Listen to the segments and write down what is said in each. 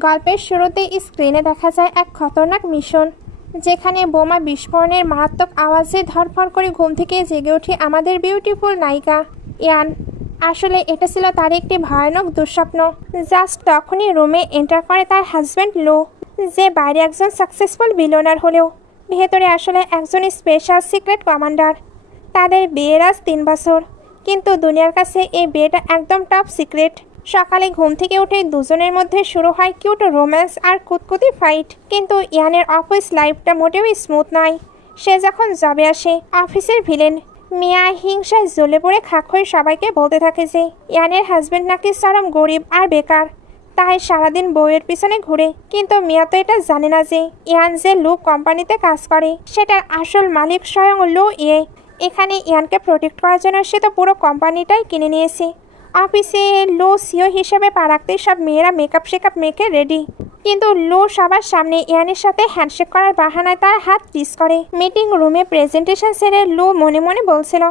গল্পের শুরুতে স্ক্রিনে দেখা যায় এক খতরনাক মিশন, যেখানে বোমা বিস্ফোরণের মারাত্মক আওয়াজে ধরফর করে ঘুম থেকে জেগে ওঠে আমাদের বিউটিফুল নায়িকা ইয়ান। আসলে এটা ছিল তার একটি ভয়ানক দুঃস্বপ্ন। জাস্ট তখনই রুমে এন্টার করে তার হাজব্যান্ড লো, যে বাইরে একজন সাকসেসফুল বিলিয়নার হলেও ভেতরে আসলে একজন স্পেশাল সিক্রেট কমান্ডার। তাদের বিয়ের আজ 3 বছর, কিন্তু দুনিয়ার কাছে এই বিয়েটা একদম টপ সিক্রেট। সকালে ঘুম থেকে উঠে দুজনের মধ্যে শুরু হয় কিউট রোম্যান্স আর কুতকুতি ফাইট। কিন্তু ইয়ানের অফিস লাইফটা মোটেও স্মুথ নয়। সে যখন জবে আসে, অফিসের ভিলেন মিয়া হিংসায় জ্বলে পড়ে খাক হয়ে সবাইকে বলতে থাকে যে ইয়ানের হাজবেন্ড নাকি চরম গরিব আর বেকার, তাই সারাদিন বউয়ের পিছনে ঘুরে। কিন্তু মিয়া তো এটা জানে না যে ইয়ান যে লু কোম্পানিতে কাজ করে সেটার আসল মালিক স্বয়ং লু ইয়ে। এখানে ইয়ানকে প্রোটেক্ট করার জন্য সে তো পুরো কোম্পানিটাই কিনে নিয়েছে। অফিসে লো সিও হিসেবে পা রাখতেই সব মেয়েরা মেকআপ শেকআপ মেখে রেডি, কিন্তু লো সবার সামনে ইয়ানের সাথে হ্যান্ডশেক করার বাহানায় তার হাত টিস করে। মিটিং রুমে প্রেজেন্টেশন সেরে লো মনে মনে বলছিল,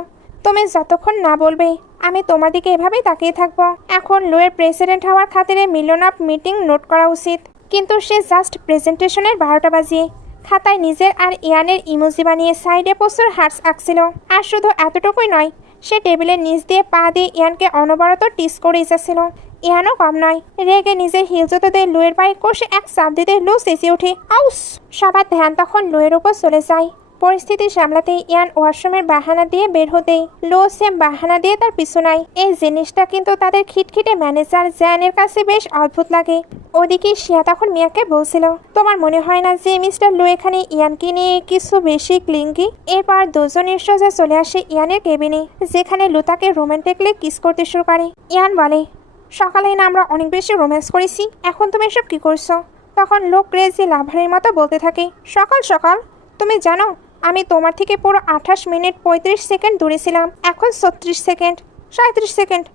তুমি যতক্ষণ না বলবে আমি তোমার দিকে এভাবেই তাকিয়ে থাকবো। এখন লোয়ের প্রেসিডেন্ট হওয়ার খাতিরে মিলিয়ন অফ মিটিং নোট করা উচিত। কিন্তু সে জাস্ট প্রেজেন্টেশনের 12টা বাজিয়ে খাতায় নিজের আর ইয়ানের ইমোজি বানিয়ে সাইডে প্রচুর হার্টস আঁকছিল। আর শুধু এতটুকুই নয়, সে টেবিলের নিচ দিয়ে পা দিয়ে ইয়ানকে অনবরত টিস করে যাচ্ছিল। ইয়ানও কম নয়, রেগে নিজের হিল জুতো দিয়ে লুয়ের পায়ে কষে এক চাপ দিতে লু চেঁচিয়ে ওঠে, আউস। সবার ধ্যান তখন লুয়ের উপর চলে যায়। পরিস্থিতি সামলাতে ইয়ান ওয়াশরুমের বাহানা দিয়ে বের হতেই লো সেম বাহানা দিয়ে তার পিছু নাই। এই জিনিসটা কিন্তু তাদের খিটখিটে ম্যানেজার জ্যানের কাছে বেশ অদ্ভুত লাগে। ওদিকে শিয়া তখন মিয়াকে বলছিল, তোমার মনে হয় না যে মিস্টার লো এখানে ইয়ানকে নিয়ে কিছু বেশি ক্লিঙ্কি? এরপর দুজনের সোজা চলে আসে ইয়ানের কেবিনে, যেখানে লু তাকে রোমান্টিকলি কিস করতে শুরু করে। ইয়ান বলে, সকালে না আমরা অনেক বেশি রোম্যান্স করেছি, এখন তুমি এসব কি করছো? তখন লোক ক্রেজি লাভারের মতো বলতে থাকে, সকাল সকাল? তুমি জানো আমি তোমার থেকে পুরো 28 মিনিট 35 সেকেন্ড দূরে ছিলাম, এখন 36 সেকেন্ড 37 সেকেন্ড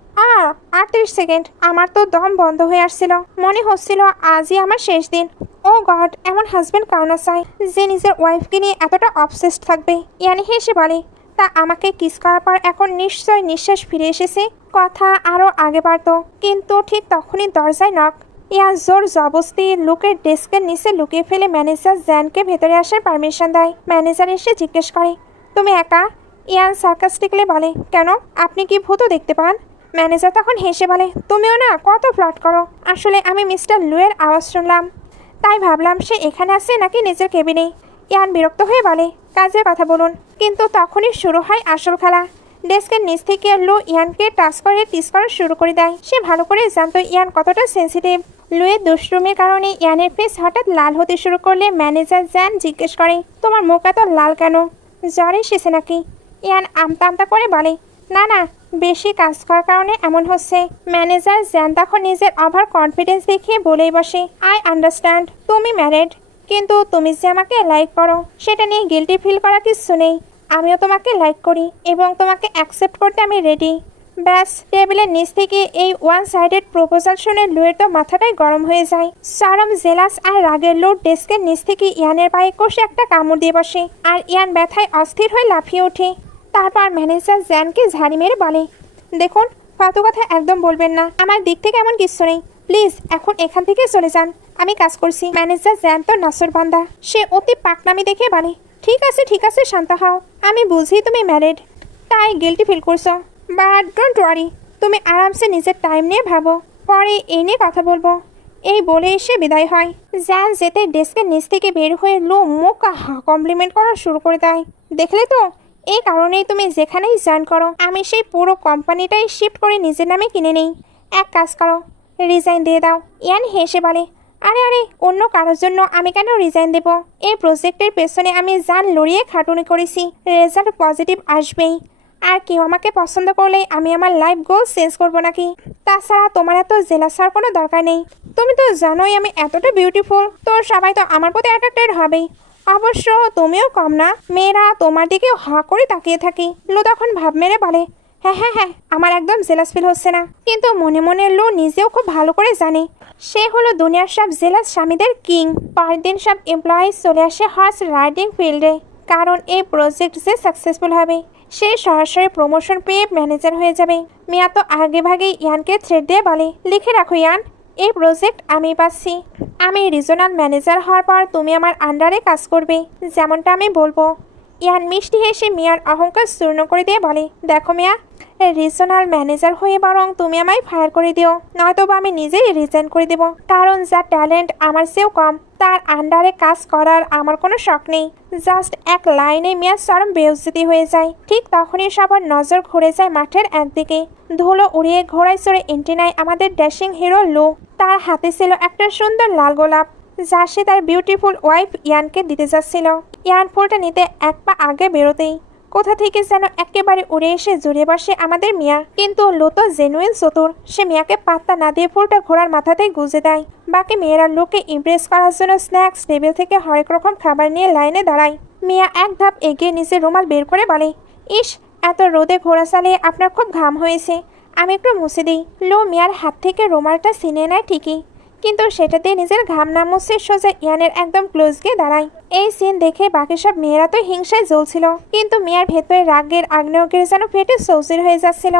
38 সেকেন্ড। আমার তো দম বন্ধ হয়ে আসছিল, মনে হচ্ছিল আজই আমার শেষ দিন। ও গড, এমন হাজব্যান্ড কার না চায় যে নিজের ওয়াইফকে নিয়ে এতটা অবসেসড থাকবে। ইয়ানি হেসে বলে, তা আমাকে কিস করার পর এখন নিশ্চয় নিঃশ্বাস ফিরে এসেছে। কথা আরও আগে বাড়ত, কিন্তু ঠিক তখনই দরজায় নক। ইয়ান জোর জবস্তি লুকের ডেস্কের নিচে লুকিয়ে ফেলে ম্যানেজার জ্যানকে ভেতরে আসার পারমিশন দেয়। ম্যানেজার এসে জিজ্ঞেস করে, তুমি একা? ইয়ান সার্কাস্টিকলি বলে, কেন, আপনি কি ভূত দেখতে পান? ম্যানেজার তখন হেসে বলে, তুমিও না কত ফ্লট করো। আসলে আমি মিস্টার লুয়ের আওয়াজ শুনলাম, তাই ভাবলাম সে এখানে আছে নাকি নিজের কেবিনে। ইয়ান বিরক্ত হয়ে বলে, কাজের কথা বলুন। কিন্তু তখনই শুরু হয় আসল খেলা। ডেস্কের নিচ থেকে লু ইয়ানকে টাচ করে টিস করা শুরু করে দেয়। সে ভালো করে জানতো ইয়ান কতটা সেন্সিটিভ। লুয়ের দুষ্টুমির কারণে ইয়ানের ফেস হঠাৎ লাল হতে শুরু করলে ম্যানেজার জ্যান জিজ্ঞেস করে, তোমার মুখ এত লাল কেন, জ্বর এসেছে নাকি? ইয়ান আমতা আমতা করে বলে, না না, বেশি কাজ করার কারণে এমন হচ্ছে। ম্যানেজার জ্যান তখন নিজের ওভার কনফিডেন্স দেখিয়ে বলেই বসে, আই আন্ডারস্ট্যান্ড, তুমি ম্যারিড, কিন্তু তুমি যে আমাকে লাইক করো সেটা নিয়ে গিল্টি ফিল করা কিছু নেই। আমিও তোমাকে লাইক করি এবং তোমাকে অ্যাকসেপ্ট করতে আমি রেডি। ব্যাস, টেবিলের নিচ থেকে এই ওয়ান সাইডেড প্রপোজাল শুনে লুয়ের তো মাথাটাই গরম হয়ে যায়। চরম জেলাস আর রাগের লু ডেস্কের নিচ থেকে ইয়ানের পায়ে কষে একটা কামড় দিয়ে বসে, আর ইয়ান ব্যথায় অস্থির হয়ে লাফিয়ে ওঠে। তারপর ম্যানেজার জ্যানকে ঝাড়ি মেরে বলে, দেখুন, ফালতু কথা একদম বলবেন না, আমার দিক থেকে এমন কিছু নেই, প্লিজ এখন এখান থেকে চলে যান, আমি কাজ করছি। ম্যানেজার জ্যান তো নাসরবান্দা, সে অতি পাকনামি দেখে বলে, ঠিক আছে শান্ত হও, আমি বুঝি তুমি ম্যারিড, তাই গিল্টি ফিল করছো, বাট ডোন্ট ওয়ারি, তুমি আরামসে নিজের টাইম নিয়ে ভাবো, পরে এই নিয়ে কথা বলবো। এই বলে এসে বিদায় হয়। জ্যান যেতে ডেস্কের নিচ থেকে বের হয়ে লো মুখ কমপ্লিমেন্ট করা শুরু করে দেয়, দেখলে তো, এই কারণেই তুমি যেখানেই জয়েন করো আমি সেই পুরো কোম্পানিটাই শিফট করে নিজের নামে কিনে নেই। এক কাজ করো, রিজাইন দিয়ে দাও। ইয়ান হেসে বলে, আরে অন্য কারোর জন্য আমি কেন রিজাইন দেব? এই প্রজেক্টের পেছনে আমি জান লড়িয়ে খাটুনি করেছি, রেজাল্ট পজিটিভ আসবেই। আর কেউ আমাকে পছন্দ করলে আমি আমার লাইফ গোল চেঞ্জ করবো নাকি? তাছাড়া তোমার এত জেলাস হওয়ার কোনো দরকার নেই, তুমি তো জানোই আমি এতটা বিউটিফুল, তো সবাই তো আমার প্রতি অ্যাট্রাক্টেড হবেই। অবশ্য তুমিও কম না, মেয়েরা তোমার দিকে হা করে তাকিয়ে থাকে। লু তখন ভাব মেরে বলে, হ্যাঁ, আমার একদম জেলাস ফিল হচ্ছে না। কিন্তু মনে মনে লু নিজেও খুব ভালো করে জানে সে হলো দুনিয়ার সব জেলাস স্বামীদের কিং। পরের দিন সব এমপ্লয়িজ চলে আসে হর্স রাইডিং ফিল্ডে, কারণ এই প্রজেক্ট যে সাকসেসফুল হবে সে সরাসরি প্রমোশন পেয়ে ম্যানেজার হয়ে যাবে। মিয়া তো আগে ভাগে ইয়ানকে থ্রেড দিয়ে বলে, লিখে রাখো ইয়ান, এই প্রজেক্ট আমি পাচ্ছি। আমি রিজনাল ম্যানেজার হওয়ার পর তুমি আমার আন্ডারে কাজ করবে, যেমনটা আমি বলবো। ইয়ান মিষ্টি হেসে মিয়ার অহংকার চূর্ণ করে দিয়ে বলে, দেখো মিয়া, রিজনাল ম্যানেজার হয়ে বরং তুমি আমায় ফায়ার করে দিও, নয়তো বা আমি নিজেই রিজাইন করে দেব। কারণ যা ট্যালেন্ট আমার চেয়েও কম, তার আন্ডারে কাজ করার আমার কোনো শখ নেই। জাস্ট এক লাইনে মিয়ার চরম বেইজ্জতি হয়ে যায়। ঠিক তখনই সবার নজর ঘুরে যায় মাঠের একদিকে। ধুলো উড়িয়ে ঘোড়ায় চড়ে এন্ট্রি নেয় আমাদের ড্যাশিং হিরো লো। তার হাতে ছিল একটা সুন্দর লাল গোলাপ, যা সে তার বিউটিফুল ওয়াইফ ইয়ানকে দিতে যাচ্ছিল। ইয়ান ফুলটা নিতে এক পা আগে বেরোতেই কোথা থেকে যেন একেবারে উড়ে এসে জড়িয়ে বসে আমাদের মিয়া। কিন্তু লো তো জেনুইন চতুর, সে মিয়াকে পাত্তা না দিয়ে ফুলটা ঘোড়ার মাথাতেই গুজে দেয়। বাকি মেয়েরা লোকে ইমপ্রেস করার জন্য স্ন্যাক্স টেবিল থেকে হরেক রকম খাবার নিয়ে লাইনে দাঁড়ায়। মিয়া এক ধাপ এগিয়ে নিজের রুমাল বের করে বলে, ইস, এত রোদে ঘোড়া চালিয়ে আপনার খুব ঘাম হয়েছে, আমি একটু মুছে দিই। লো মিয়ার হাত থেকে রুমালটা ছিনে নেয় ঠিকই, কিন্তু সেটা দিয়ে নিজের ঘাম না মুছে সোজা ইয়ানের একদম ক্লোজ গিয়ে দাঁড়ায়। এই সিন দেখে বাকি সব মেয়েরা তো হিংসায় জ্বলছিল, কিন্তু মিয়ার ভেতরে রাগের আগ্নেয়গিরি যেন ফেটে চৌচির হয়ে যাচ্ছিল।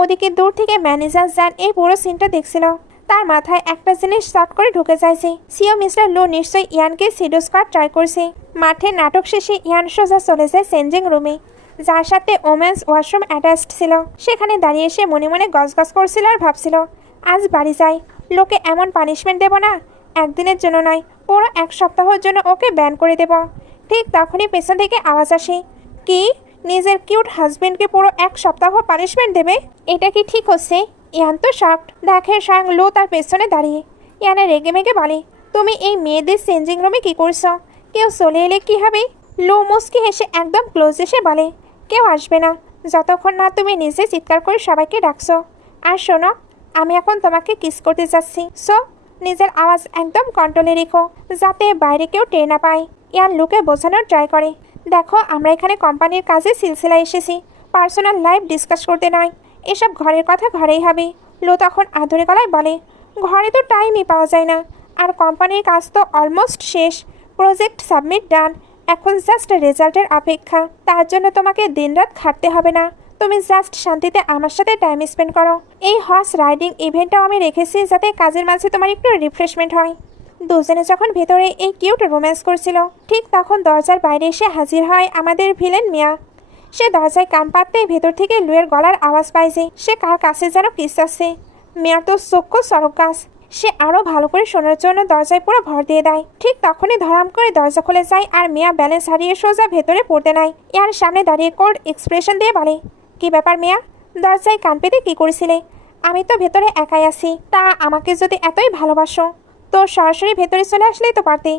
ওদিকে দূর থেকে ম্যানেজার যান এই পুরো সিনটা দেখছিল। তার মাথায় একটা জিনিস শর্ট করে ঢুকে যাইছে, সিও মিস্টার লো নিশ্চয়ই ইয়ানকে সিডোস করার ট্রাই করছে। মাঠে নাটক শেষে ইয়ান সোজা চলে যায় চেঞ্জিং রুমে, যার সাথে ওমেন্স ওয়াশরুম অ্যাটাচড ছিল। সেখানে দাঁড়িয়ে সে মনে মনে গজগজ করছিল আর ভাবছিল, আজ বাড়ি যাই, লোকে এমন পানিশমেন্ট দেব না, একদিনের জন্য নয়, পুরো এক সপ্তাহের জন্য ওকে ব্যান করে দেব। ঠিক তখনই পেছন থেকে আওয়াজ আসে, কি, নিজের কিউট হাজবেন্ডকে পুরো এক সপ্তাহ পানিশমেন্ট দেবে? এটা কি ঠিক হচ্ছে? ইয়ান তো শকড, দেখে স্বয়ং লো তার পেছনে দাঁড়িয়ে। ইয়ানা রেগে মেগে বলে, তুমি এই মেয়েদের চেঞ্জিং রুমে কি করছো? কেউ চলে এলে কি হবে? লো মুস্কি হেসে একদম ক্লোজ এসে বলে, কেউ আসবে না, যতক্ষণ না তুমি নিজে চিৎকার করে সবাইকে ডাকছো। আর শোনো, আমি এখন তোমাকে কিস করতে যাচ্ছি, সো নিজের আওয়াজ একদম কন্ট্রোলে রেখো, যাতে বাইরে কেউ টের না পায়। ইয়ান লোকে বোঝানোর ট্রাই করে, দেখো, আমরা এখানে কোম্পানির কাজে সিলসিলা এসেছি, পার্সোনাল লাইফ ডিসকাস করতে নয়। এসব ঘরের কথা ঘরেই হবে। লো তখন আধুরে গলায় বলে, ঘরে তো টাইমই পাওয়া যায় না, আর কোম্পানির কাজ তো অলমোস্ট শেষ, প্রজেক্ট সাবমিট ডান, এখন জাস্ট রেজাল্টের অপেক্ষা। তার জন্য তোমাকে দিনরাত খাটতে হবে না, তুমি জাস্ট শান্তিতে আমার সাথে টাইম স্পেন্ড করো। এই হর্স রাইডিং ইভেন্টটাও আমি রেখেছি যাতে কাজের মাঝে তোমার একটু রিফ্রেশমেন্ট হয়। দুজনে যখন ভেতরে এই কিউট রোম্যান্স করছিল, ঠিক তখন দরজার বাইরে এসে হাজির হয় আমাদের ভিলেন মিয়া। সে দরজায় কান পাততেই ভেতর থেকে লুয়ের গলার আওয়াজ পায় যে সে কার কাছে যেন কিস আসছে। মিয়ার তো চক্ষু সড়ক গাছ, সে আরও ভালো করে শোনার জন্য দরজায় পুরো ভর দিয়ে দেয়। ঠিক তখনই ধরাম করে দরজা খুলে যায় আর মিয়া ব্যালেন্স হারিয়ে সোজা ভেতরে পড়তে নেয়। ইয়ার সামনে দাঁড়িয়ে কোল্ড এক্সপ্রেশন দিয়ে বলে, কি ব্যাপার মিয়া, দরজায় কান পেতে কি করেছিলে? আমি তো ভেতরে একাই আছি, তা আমাকে যদি এতই ভালোবাসো তো সরাসরি ভেতরে চলে আসলেই তো পারতে।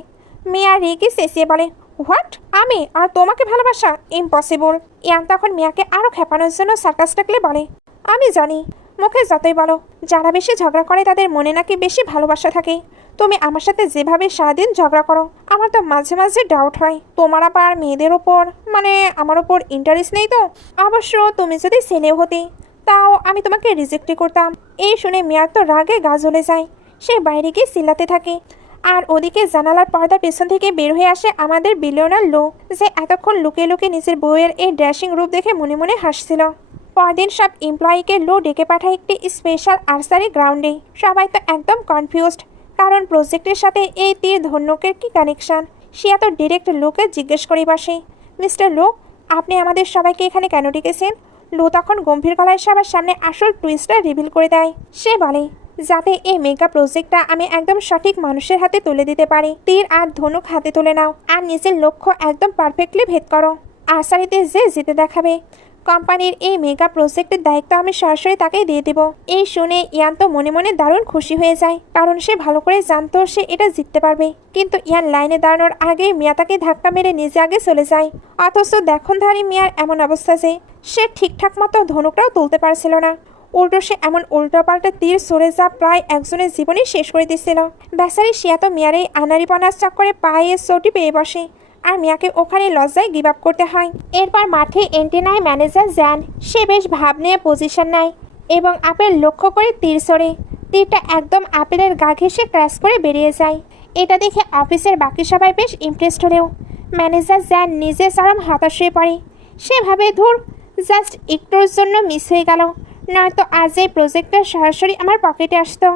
মিয়া রেগে চেঁচিয়ে বলে, হোয়াট, আমি আর তোমাকে ভালোবাসা? ইম্পসিবল। ইয়ান তখন মিয়াকে আরও খেপানোর জন্য সার্কাস্টিকলি বলে, আমি জানি, মুখে যতই বলো, যারা বেশি ঝগড়া করে তাদের মনে নাকি বেশি ভালোবাসা থাকে। তুমি আমার সাথে যেভাবে সারাদিন ঝগড়া করো, আমার তো মাঝে মাঝে ডাউট হয় তোমার আবার মেয়েদের ওপর, মানে আমার ওপর ইন্টারেস্ট নেই তো। অবশ্য তুমি যদি ছেলেও হতে, তাও আমি তোমাকে রিজেক্টই করতাম। এই শুনে মিয়ার তো রাগে গা জ্বলে যায়, সে বাইরে গিয়ে চিল্লাতে থাকে। আর ওদিকে জানালার পর্দার পেছন থেকে বের হয়ে আসে আমাদের বিলিয়নার লো, যে এতক্ষণ লুকিয়ে লুকিয়ে নিজের বউয়ের এই ড্যাশিং রূপ দেখে মনে মনে হাসছিল। পরদিন সব এমপ্লয়িকে লো ডেকে পাঠায় একটি স্পেশাল আর্চারি গ্রাউন্ডে। সবাই তো একদম কনফিউজড, কারণ প্রজেক্টের সাথে এই তীর ধনুকের কি কানেকশন। সে এত ডিরেক্ট লোকে জিজ্ঞেস করে বসে, মিস্টার লো, আপনি আমাদের সবাইকে এখানে কেন ডেকেছেন? লো তখন গম্ভীর গলায় সবার সামনে আসল টুইস্টটা রিভিল করে দেয়। সে বলে, যাতে এই মেগা প্রজেক্টটা আমি একদম সঠিক মানুষের হাতে তুলে দিতে পারি। তীর আর ধনুক হাতে তুলে নাও আর নিজের লক্ষ্য একদম পারফেক্টলি ভেদ করো। আর্চারিতে যে জিতে দেখাবে, কোম্পানির এই মেগা প্রজেক্টের দায়িত্ব আমি সরাসরি তাকেই দিয়ে দেব। এই শুনে ইয়ান তো মনে মনে দারুণ খুশি হয়ে যায়, কারণ সে ভালো করে জানতো সে এটা জিততে পারবে। কিন্তু ইয়ান লাইনে দাঁড়ানোর আগে মিয়া তাকে ধাক্কা মেরে নিজে আগে চলে যায়। অথচ দেখনধারী মিয়ার এমন অবস্থা যে সে ঠিকঠাক মতো ধনুকটাও তুলতে পারছিল না। উল্টো সে এমন উল্টোপাল্টা তীর সরে যা প্রায় একজনের জীবনই শেষ করে দিচ্ছিল। বেচারি শিয়া তো মিয়ার এই আনারিপনার চক্করে পায়ে চটি পেয়ে বসে, আর মিয়াকে ওখানে লজ্জায় গিভ আপ করতে হয়। এরপর মাঠে এন্ট্রি নেয় ম্যানেজার জ্যান। সে বেশ ভাব নিয়ে পজিশন নেয় এবং আপেল লক্ষ্য করে তীর সরে। তীরটা একদম আপেলের গা ঘেঁষে ক্র্যাশ করে বেরিয়ে যায়। এটা দেখে অফিসের বাকি সবাই বেশ ইমপ্রেসড হলেও ম্যানেজার জ্যান নিজে চরম হতাশ হয়ে পড়ে। সে ভাবে, ধুর, জাস্ট একটুর জন্য মিস হয়ে গেল, নয়তো আজ এই প্রজেক্টটা সরাসরি আমার পকেটে আসতো।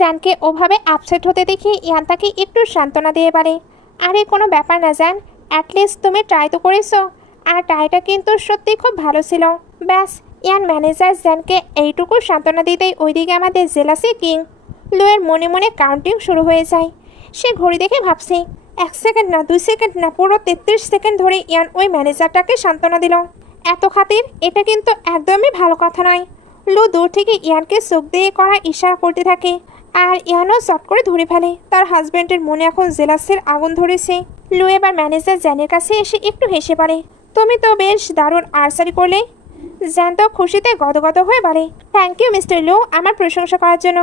জানকে ওভাবে আপসেট হতে দেখে ইয়ান তাকে একটু সান্ত্বনা দিয়ে বলে, আরে কোনো ব্যাপার না জান, অ্যাটলিস্ট তুমি ট্রাই তো করেছো, আর ট্রাইটা কিন্তু সত্যি খুব ভালো ছিল। ব্যাস, ইয়ান ম্যানেজার জানকে এইটুকু সান্ত্বনা দিতেই ওইদিকে আমাদের জেলাসি কিং লুয়ের মনে মনে কাউন্টিং শুরু হয়ে যায়। সে ঘড়ি দেখে ভাবছে 1 সেকেন্ড না 2 সেকেন্ড না পুরো 33 সেকেন্ড ধরে ইয়ান ওই ম্যানেজারটাকে সান্ত্বনা দিল। এত খাতির, এটা কিন্তু একদমই ভালো কথা নয়। লু দূর থেকে ইয়ানকে চোখ দিয়ে করা ইশারা করতে থাকে, আর ইয়ানও চট করে ধরে ফেলে। তার হাজব্যান্ডের মনে এখন জেলাসের আগুন ধরেছে। লু এবার ম্যানেজার জ্যানের কাছে এসে একটু হেসে বলে, তুমি তো বেশ দারুণ আর্চারি করলে। জ্যান তো খুশিতে গদগদ হয়ে বলে, থ্যাংক ইউ মিস্টার লু আমার প্রশংসা করার জন্য।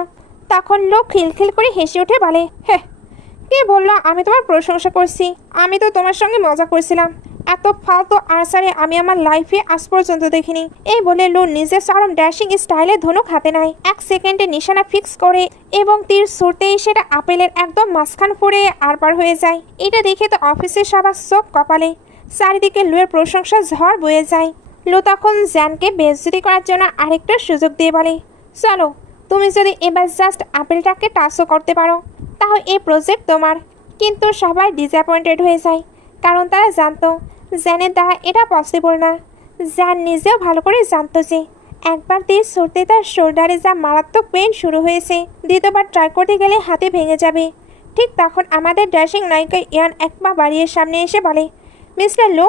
তখন লোক খিলখিল করে হেসে উঠে বলে, হ্যাঁ, কে বললো আমি তোমার প্রশংসা করছি? আমি তো তোমার সঙ্গে মজা করছিলাম। এত ফালতু আর্চারি আমি আমার লাইফে আজ পর্যন্ত দেখিনি। এই বলে লু নিজের চরম ড্যাশিং স্টাইলে ধনুক হাতে নেয়। 1 সেকেন্ডে নিশানা ফিক্স করে এবং তীর ছুটতেই সেটা আপেলের একদম মাঝখান পড়ে আরপার হয়ে যায়। এটা দেখে তো অফিসের সবার চোখ কপালে। চারিদিকে লুয়ের প্রশংসা ঝড় বয়ে যায়। লু তখন জ্যানকে বেইজ্জতি করার জন্য আরেকটা সুযোগ দিয়ে বলে, চলো, তুমি যদি এবার জাস্ট আপেলটাকে টাচও করতে পারো তাহলে এই প্রজেক্ট তোমার। কিন্তু সবাই ডিসঅ্যাপয়েন্টেড হয়ে যায়, কারণ তারা জানতো জ্যানের দ্বারা এটা পসিবল না। জ্যান নিজেও ভালো করে জানতো যে একবার দিয়ে ছুটতে তার শোল্ডারে যা মারাত্মক পেন শুরু হয়েছে, দ্বিতীয়বার ট্রাই করতে গেলে হাতে ভেঙে যাবে। ঠিক তখন আমাদের ড্যাশিং নায়িকা ইয়ান এক পা বাড়িয়ে সামনে এসে বলে, মিস্টার লু,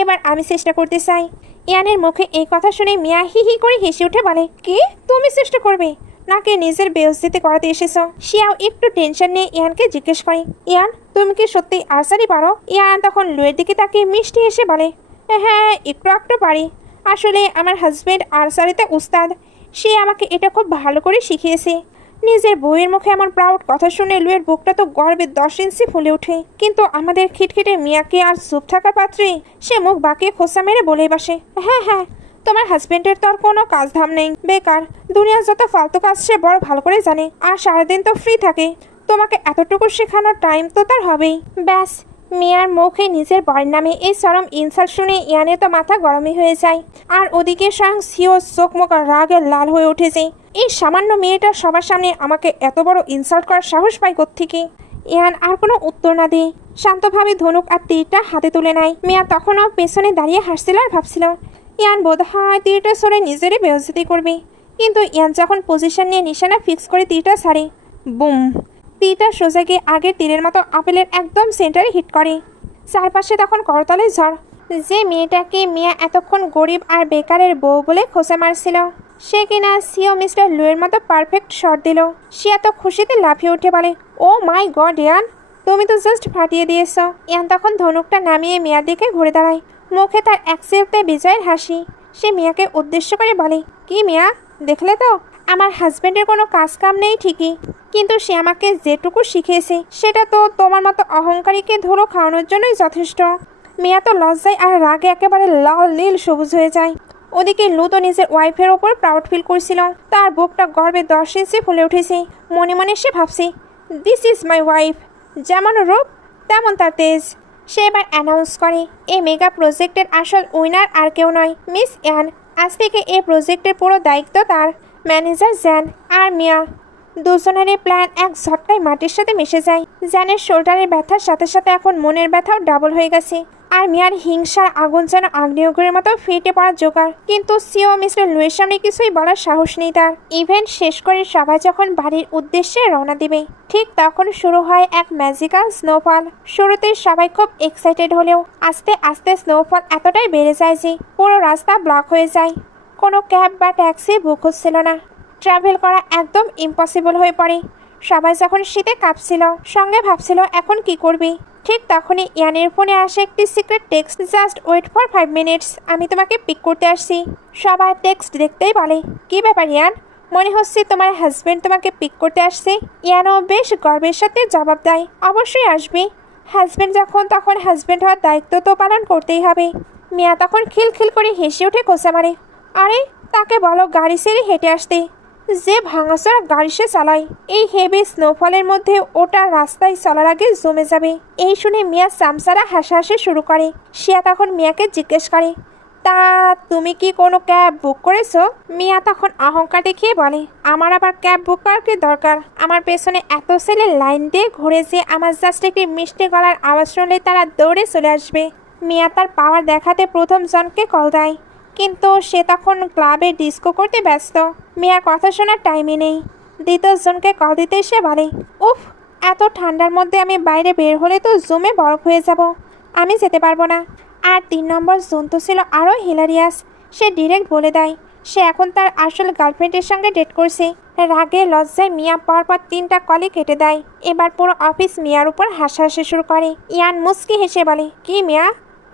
এবার আমি চেষ্টা করতে চাই। ইয়ানের মুখে এই কথা শুনে মিয়া হি হি করে হেসে উঠে বলে, কি তুমি চেষ্টা করবে নাকি নিজের বেইজ্জতি করাতে এসেছো? শিয়াও একটু টেনশন নিয়ে ইয়ানকে জিজ্ঞেস করে, ইয়ান তুমি কি সত্যি আর্চারি পারো? ইয়ান তখন লুয়ের দিকে তাকিয়ে মিষ্টি হেসে বলে, হ্যাঁ একটু একটু পারি। আসলে আমার হাজবেন্ড আর্চারিতে উস্তাদ, সে আমাকে এটা খুব ভালো করে শিখিয়েছে। নিজের বউয়ের মুখে এমন প্রাউড কথা শুনে লুয়ের বুকটা তো গর্বে 10 ইঞ্চি ফুলে ওঠে। কিন্তু আমাদের খিটখিটে মিয়াকে আর চুপ থাকার পাত্রে সে মুখ বাঁকিয়ে খোসা মেরে বলে বসে, হ্যাঁ হ্যাঁ, তোমার হাজবেন্ডের তো আর কোনো কাজ ধাম নেই, বেকার। দুনিয়ার যত ফালতু কাজ সে বড় ভালো করে জানে, আর সারাদিন তো ফ্রি থাকে। তোমাকে এতটুকু শেখানোর টাইম তো তার হবেই। ব্যাস, মিয়ার মুখে নিজের বরের নামে এই চরম ইনসাল্ট শুনে ইয়ানের তো মাথা গরমই হয়ে যায়। আর ওদিকে স্বয়ং সিও চোখ মুখ রাগে লাল হয়ে উঠেছে। এই সামান্য মেয়েটা সবার সামনে আমাকে এত বড় ইনসাল্ট করার সাহস পায় কোত্থেকে? ইয়ান আর কোনো উত্তর না দিয়ে শান্তভাবে ধনুক আর তীরটা হাতে তুলে নেয়। মিয়া তখনও পেছনে দাঁড়িয়ে হাসছিল আর ভাবছিল ইয়ান বোধ হয় তীরটা সরে নিজেরই বেইজ্জতি করবে। কিন্তু ইয়ান যখন পজিশন নিয়ে নিশানা ফিক্স করে তীরটা ছাড়ে, বুম, তীরটা সোজা গিয়ে আগের তীরের মতো আপেলের একদম সেন্টারে হিট করে। চারপাশে তখন করতলে ঝড়। যে মেয়েটাকে মিয়া এতক্ষণ গরিব আর বেকারের বউ বলে খোঁচা মারছিল, সে কিনা সিও মিস্টার লুয়ের মতো পারফেক্ট শট দিল। সে এত খুশিতে লাফিয়ে উঠে বলে, ও মাই গড ইয়ান, তুমি তো জাস্ট ফাটিয়ে দিয়েছ। ইয়ান তখন ধনুকটা নামিয়ে মিয়ার দিকে ঘুরে দাঁড়ায়, মুখে তার একসেলতে বিজয়ের হাসি। সে মিয়াকে উদ্দেশ্য করে বলে, কি মিয়া, দেখলে তো আমার হাজবেন্ডের কোনো কাজ কাম নেই ঠিকই, কিন্তু সে আমাকে যেটুকু শিখিয়েছে সেটা তো তোমার মতো অহংকারীকে ধরো খাওয়ানোর জন্যই যথেষ্ট। মিয়া তো লজ্জায় আর রাগে একেবারে লাল নীল সবুজ হয়ে যায়। ওদিকে লু তো নিজের ওয়াইফের ওপর প্রাউড ফিল করছিল। তার বুকটা গর্বে 10 ইঞ্চি ফুলে উঠেছে। মনে মনে সে ভাবছে, দিস ইজ মাই ওয়াইফ, যেমন রূপ তেমন তার তেজ। সে এবার অ্যানাউন্স করে, এই মেগা প্রজেক্টের আসল উইনার আর কেউ নয়, মিস ইয়ান। আজ থেকে এই প্রজেক্টের পুরো দায়িত্ব তার। ম্যানেজার জ্যান আর মিয়া দুজনেরই প্ল্যান এক ঝটকায় মাটির সাথে মিশে যায়। জ্যানের শোল্ডারের ব্যথার সাথে সাথে এখন মনের ব্যথাও ডাবল হয়ে গেছে। আর মিয়ার হিংসার আগুন যেন আগ্নেয়গিরির মতো ফেটে পড়ার জোগাড়। কিন্তু সিও মিস্টার লুয়ের সামনে কিছুই বলার সাহস নেই তার। ইভেন্ট শেষ করে সবাই যখন বাড়ির উদ্দেশ্যে রওনা দিবে, ঠিক তখন শুরু হয় এক ম্যাজিক্যাল স্নোফল। শুরুতে সবাই খুব এক্সাইটেড হলেও আস্তে আস্তে স্নোফল এতটাই বেড়ে যায় যে পুরো রাস্তা ব্লক হয়ে যায়। কোনো ক্যাব বা ট্যাক্সি বুক হচ্ছিল না। ট্রাভেল করা একদম ইম্পসিবল হয়ে পড়ে। সবাই যখন শীতে কাঁপছিল, সঙ্গে ভাবছিল এখন কি করবি। ঠিক তখনই ইয়ানের ফোনে আসে একটি secret text, just wait for 5 minutes, আমি তোমাকে পিক করতে আসছি। সবাই টেক্সট দেখতেই বলে, কি ব্যাপার ইয়ান, মনে হচ্ছে তোমার হাজবেন্ড তোমাকে পিক করতে আসছে। ইয়ানও বেশ গর্বের সাথে জবাব দেয়, অবশ্যই আসবি, হাজবেন্ড যখন তখন হাজবেন্ড হওয়ার দায়িত্ব তো পালন করতেই হবে। মিয়া তখন খিলখিল করে হেসে উঠে খোঁচা মারে, আরে তাকে বলো গাড়ি ছেড়ে হেঁটে আসতে, যে ভাঙাচোরা গাড়ি সে চালায়, এই হেভি স্নোফলের মধ্যে ওটা রাস্তায় চলার আগে জমে যাবে। এই শুনে মিয়া সামসারা হাসাহাসি শুরু করে। শিয়া তখন মিয়াকে জিজ্ঞেস করে, তা তুমি কি কোনো ক্যাব বুক করেছো? মিয়া তখন অহংকার দেখিয়ে বলে, আমার আবার ক্যাব বুক করার কি দরকার? আমার পেছনে এত ছেলে লাইন দিয়ে ঘুরেছে, আমার জাস্ট একটি মিষ্টি গলার আওয়াজ শুনলেই তারা দৌড়ে চলে আসবে। মিয়া তার পাওয়ার দেখাতে প্রথম জনকে কল দেয়, কিন্তু সে তখন ক্লাবে ডিস্কো করতে ব্যস্ত। মিয়ার কথা শোনার টাইমই নেই। দ্বিতীয় জনকে কল দিতে এসে বলে, উফ, এত ঠান্ডার মধ্যে আমি বাইরে বের হলে তো জমে বরফ হয়ে যাব, আমি যেতে পারবো না। আর 3 নম্বর জন তো ছিল আরও হিলারিয়াস। সে ডিরেক্ট বলে দেয় সে এখন তার আসল গার্লফ্রেন্ডের সঙ্গে ডেট করছে। রাগে লজ্জায় মিয়া পরপর 3টা কলই কেটে দেয়। এবার পুরো অফিস মিয়ার উপর হাসাহাসি শুরু করে। ইয়ান মুস্কি হেসে বলে, কি মিয়া,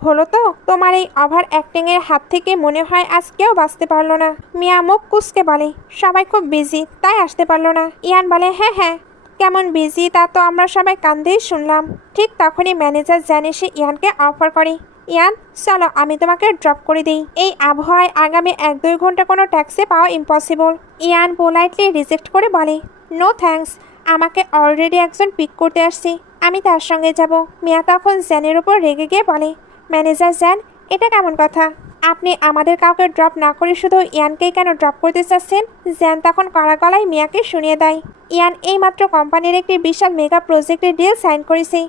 হলো তো? তোমার এই ওভার অ্যাক্টিংয়ের হাত থেকে মনে হয় আজ কেউ বাঁচতে পারলো না। মিয়া মুখ কুঁচকে বলে, সবাই খুব বিজি তাই আসতে পারলো না। ইয়ান বলে, হ্যাঁ হ্যাঁ, কেমন বিজি তা তো আমরা সবাই কান দিয়ে শুনলাম। ঠিক তখনই ম্যানেজার জ্যান এসে ইয়ানকে অফার করে, ইয়ান চলো আমি তোমাকে ড্রপ করে দিই। এই আবহাওয়ায় আগামী 1-2 ঘন্টা কোনো ট্যাক্সি পাওয়া ইম্পসিবল। ইয়ান পোলাইটলি রিজেক্ট করে বলে, নো থ্যাঙ্কস, আমাকে অলরেডি একজন পিক করতে আসছে, আমি তার সঙ্গে যাব। মিয়া তখন জ্যানের উপর রেগে গিয়ে বলে, ম্যানেজার জ্যান, এটা কেমন কথা? আপনি আমাদের কাউকে ড্রপ না করে শুধু ইয়ানকেই কেন ড্রপ করতে চাচ্ছেন? জ্যান তখন কড়া গলায় মিয়াকে শুনিয়ে দেয়, ইয়ান এইমাত্র কোম্পানির একটি বিশাল মেগা প্রজেক্টের ডিল সাইন করেছে।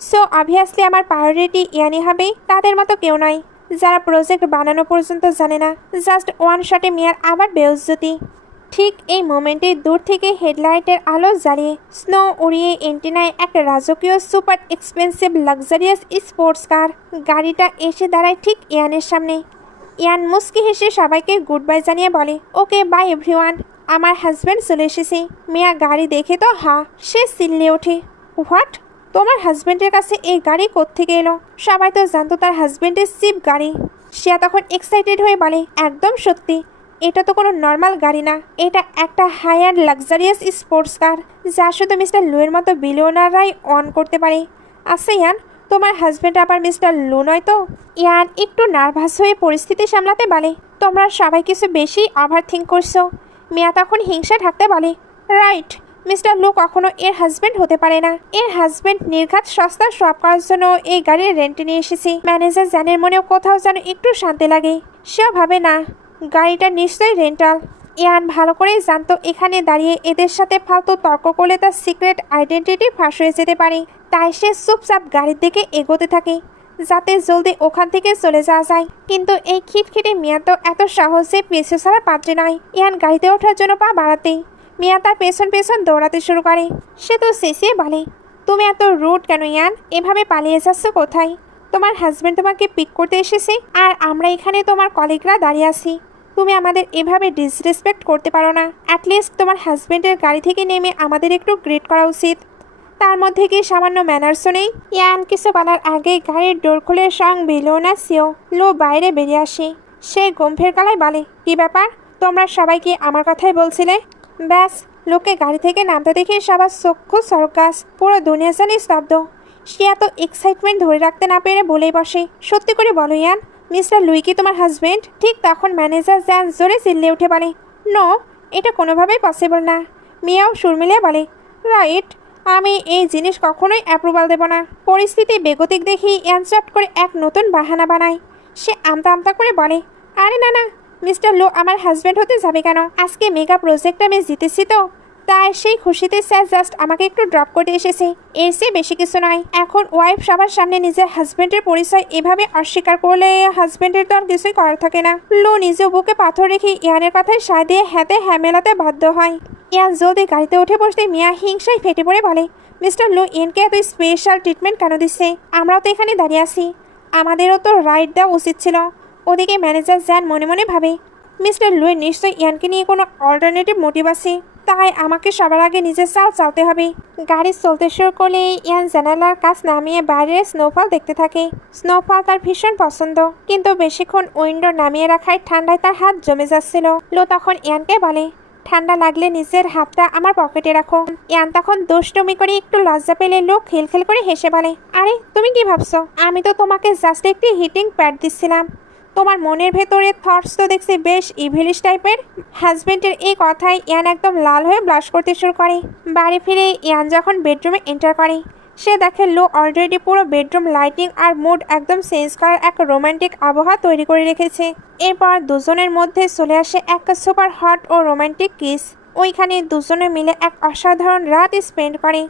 সো অবভিয়াসলি আমার প্রায়োরিটি ইয়ানি হবে, তাদের মতো কেউ নয় যারা প্রজেক্ট বানানো পর্যন্ত জানে না। জাস্ট ওয়ান শটে মিয়ার আবার বেউজ্জতি। ঠিক এই মোমেন্টে দূর থেকে হেডলাইটের আলো জ্বালিয়ে স্নো উড়িয়ে এন্টিনায় একটা রাজকীয় সুপার এক্সপেন্সিভ লাক্সারিয়াস স্পোর্টস কার গাড়িটা এসে দাঁড়ায় ঠিক ইয়ানের সামনে। ইয়ান মুস্কি হেসে সবাইকে গুড বাই জানিয়ে বলে, ওকে বাই এভরিওয়ান, আমার হাজব্যান্ড চলে এসেছে। মিয়া গাড়ি দেখে তো সে চিল্লে ওঠে, হোয়াট, তোমার হাজব্যান্ডের কাছে এই গাড়ি কোত্থেকে এলো? সবাই তো জানতো তার হাজব্যান্ডের চিপ গাড়ি। সে তখন এক্সাইটেড হয়ে বলে, একদম সত্যি, এটা তো কোনো নর্মাল গাড়ি না, এটা একটা high and luxurious sports car যা শুধু মিস্টার লুয়ের মতো বিলিয়নাররাই অন করতে পারে। আচ্ছা ইয়ান, তোমার হাজব্যান্ড আবার মিস্টার লু নয় তো? ইয়ান একটু নার্ভাস হয়ে পরিস্থিতি সামলাতে বলে, তোমরা সবাই কিছু বেশি ওভার থিঙ্ক করছো। মিয়া তখন হিংসা ঢাকতে বলে, রাইট, মিস্টার লু কখনো এর হাজব্যান্ড হতে পারে না। এর হাজব্যান্ড নির্ঘাত সস্তা শপ করার জন্য এই গাড়ির রেন্টে নিয়ে এসেছি। ম্যানেজার জানের মনেও কোথাও যেন একটু শান্তি লাগে। সেও ভাবে না, গাড়িটা নিশ্চয়ই রেন্টাল। ইয়ান ভালো করেই জানতো এখানে দাঁড়িয়ে এদের সাথে ফালতু তর্ক করলে তার সিক্রেট আইডেন্টিটি ফাঁস হয়ে যেতে পারে। তাই সে চুপচাপ গাড়ির দিকে এগোতে থাকে যাতে জলদি ওখান থেকে চলে যাওয়া যায়। কিন্তু এই খিটখিটে মিয়া তো এত সহজে পিছু ছাড়া পাত্রে নয়। ইয়ান গাড়িতে ওঠার জন্য পা বাড়াতেই মিয়া তার পেছন পেছন দৌড়াতে শুরু করে। সে তো চেঁচিয়ে বলে, তুমি এত রুড কেন ইয়ান? এভাবে পালিয়ে যাচ্ছ কোথায়? তোমার হাজব্যান্ড তোমাকে পিক করতে এসেছে আর আমরা এখানে তোমার কলিগরা দাঁড়িয়ে আছি। তুমি আমাদের এভাবে ডিসরেসপেক্ট করতে পারো না। অ্যাটলিস্ট তোমার হাজব্যান্ডের গাড়ি থেকে নেমে আমাদের একটু গ্রিট করা উচিত। তার মধ্যে কি সামান্য ম্যানার্সও নেই? ইয়ান কিছু বলার আগেই গাড়ির ডোর খুলে সং বিলোনা সিও লো বাইরে বেরিয়ে আসে। সে গম্ভীর গলায় বলে, কি ব্যাপার, তোমরা সবাই কি আমার কথাই বলছিলে? ব্যাস, লোকে গাড়ি থেকে নামতে দেখে সবার চক্ষু সরকাস, পুরো দুনিয়া জানি স্তব্ধ। সে এত এক্সাইটমেন্ট ধরে রাখতে না পেরে বলেই বসে, সত্যি করে বলো ইয়ান, মিস্টার লুই কি তোমার হাজব্যান্ড? ঠিক তখন ম্যানেজার জ্যান জোরে চিল্লে উঠে বলে, নো, এটা কোনোভাবেই পসিবল না। মিয়াও সুর মিলিয়ে বলে, রাইট, আমি এই জিনিস কখনোই অ্যাপ্রুভাল দেব না। পরিস্থিতি বেগতিক দেখি ইয়ান চট করে এক নতুন বাহানা বানায়। সে আমতা আমতা করে বলে, আরে না না, মিস্টার লো আমার হাজব্যান্ড হতে যাবে কেন? আজকে মেগা প্রজেক্ট আমি জিতেছি তো, তাই সেই খুশিতে স্যার জাস্ট আমাকে একটু ড্রপ করতে এসেছে, এর চেয়ে বেশি কিছু নয়। এখন ওয়াইফ সবার সামনে নিজের হাজব্যান্ডের পরিচয় এভাবে অস্বীকার করলে হাজব্যান্ডের তো আর কিছুই করার থাকে না। লো নিজেও বুকে পাথর রেখে ইয়ানের কথায় সায় দিয়ে হ্যাঁ মেলাতে বাধ্য হয়। ইয়ান জলদি গাড়িতে উঠে বসতে মিয়া হিংসায় ফেটে পড়ে বলে, মিস্টার লো ইয়ানকে এত স্পেশাল ট্রিটমেন্ট কেন দিচ্ছে? আমরাও তো এখানে দাঁড়িয়ে আছি, আমাদেরও তো রাইট দেওয়া উচিত ছিল। ওদিকে ম্যানেজার জ্যান মনে মনে ভাবে, মিস্টার লুয়ের নিশ্চয়ই ইয়ানকে নিয়ে কোনো অল্টারনেটিভ মোটিভ আছে, তাই আমাকে সবার আগে নিজের চাল চালতে হবে। গাড়ি চলতে শুরু করলে ইয়ান জানালার কাছ নামিয়ে বাইরের স্নোফল দেখতে থাকে। স্নোফল তার ভীষণ পছন্দ, কিন্তু বেশিক্ষণ উইন্ডো নামিয়ে রাখায় ঠান্ডায় তার হাত জমে যাচ্ছিল। লো তখন ইয়ানকে বলে, ঠান্ডা লাগলে নিজের হাতটা আমার পকেটে রাখো। ইয়ান তখন দুষ্টুমি করে একটু লজ্জা পেলে লো খিলখিল করে হেসে বলে, আরে তুমি কি ভাবছো? আমি তো তোমাকে জাস্ট একটি হিটিং প্যাড দিচ্ছিলাম। তোমার মনের ভেতরে থটস তো দেখছি বেশ ইভিলিশ টাইপের। হাজব্যান্ডের এই কথায় ইয়ান একদম লাল হয়ে ব্লাশ করতে শুরু করে। বাড়ি ফিরে ইয়ান যখন বেডরুমে এন্টার করে, সে দেখে লো অলরেডি পুরো বেডরুম লাইটিং আর মুড একদম চেঞ্জ করার এক রোমান্টিক আবহাওয়া তৈরি করে রেখেছে। এরপর দুজনের মধ্যে চলে আসে এক সুপার হট ও রোমান্টিক কিস। ওইখানে দুজনে মিলে এক অসাধারণ রাত স্পেন্ড করে।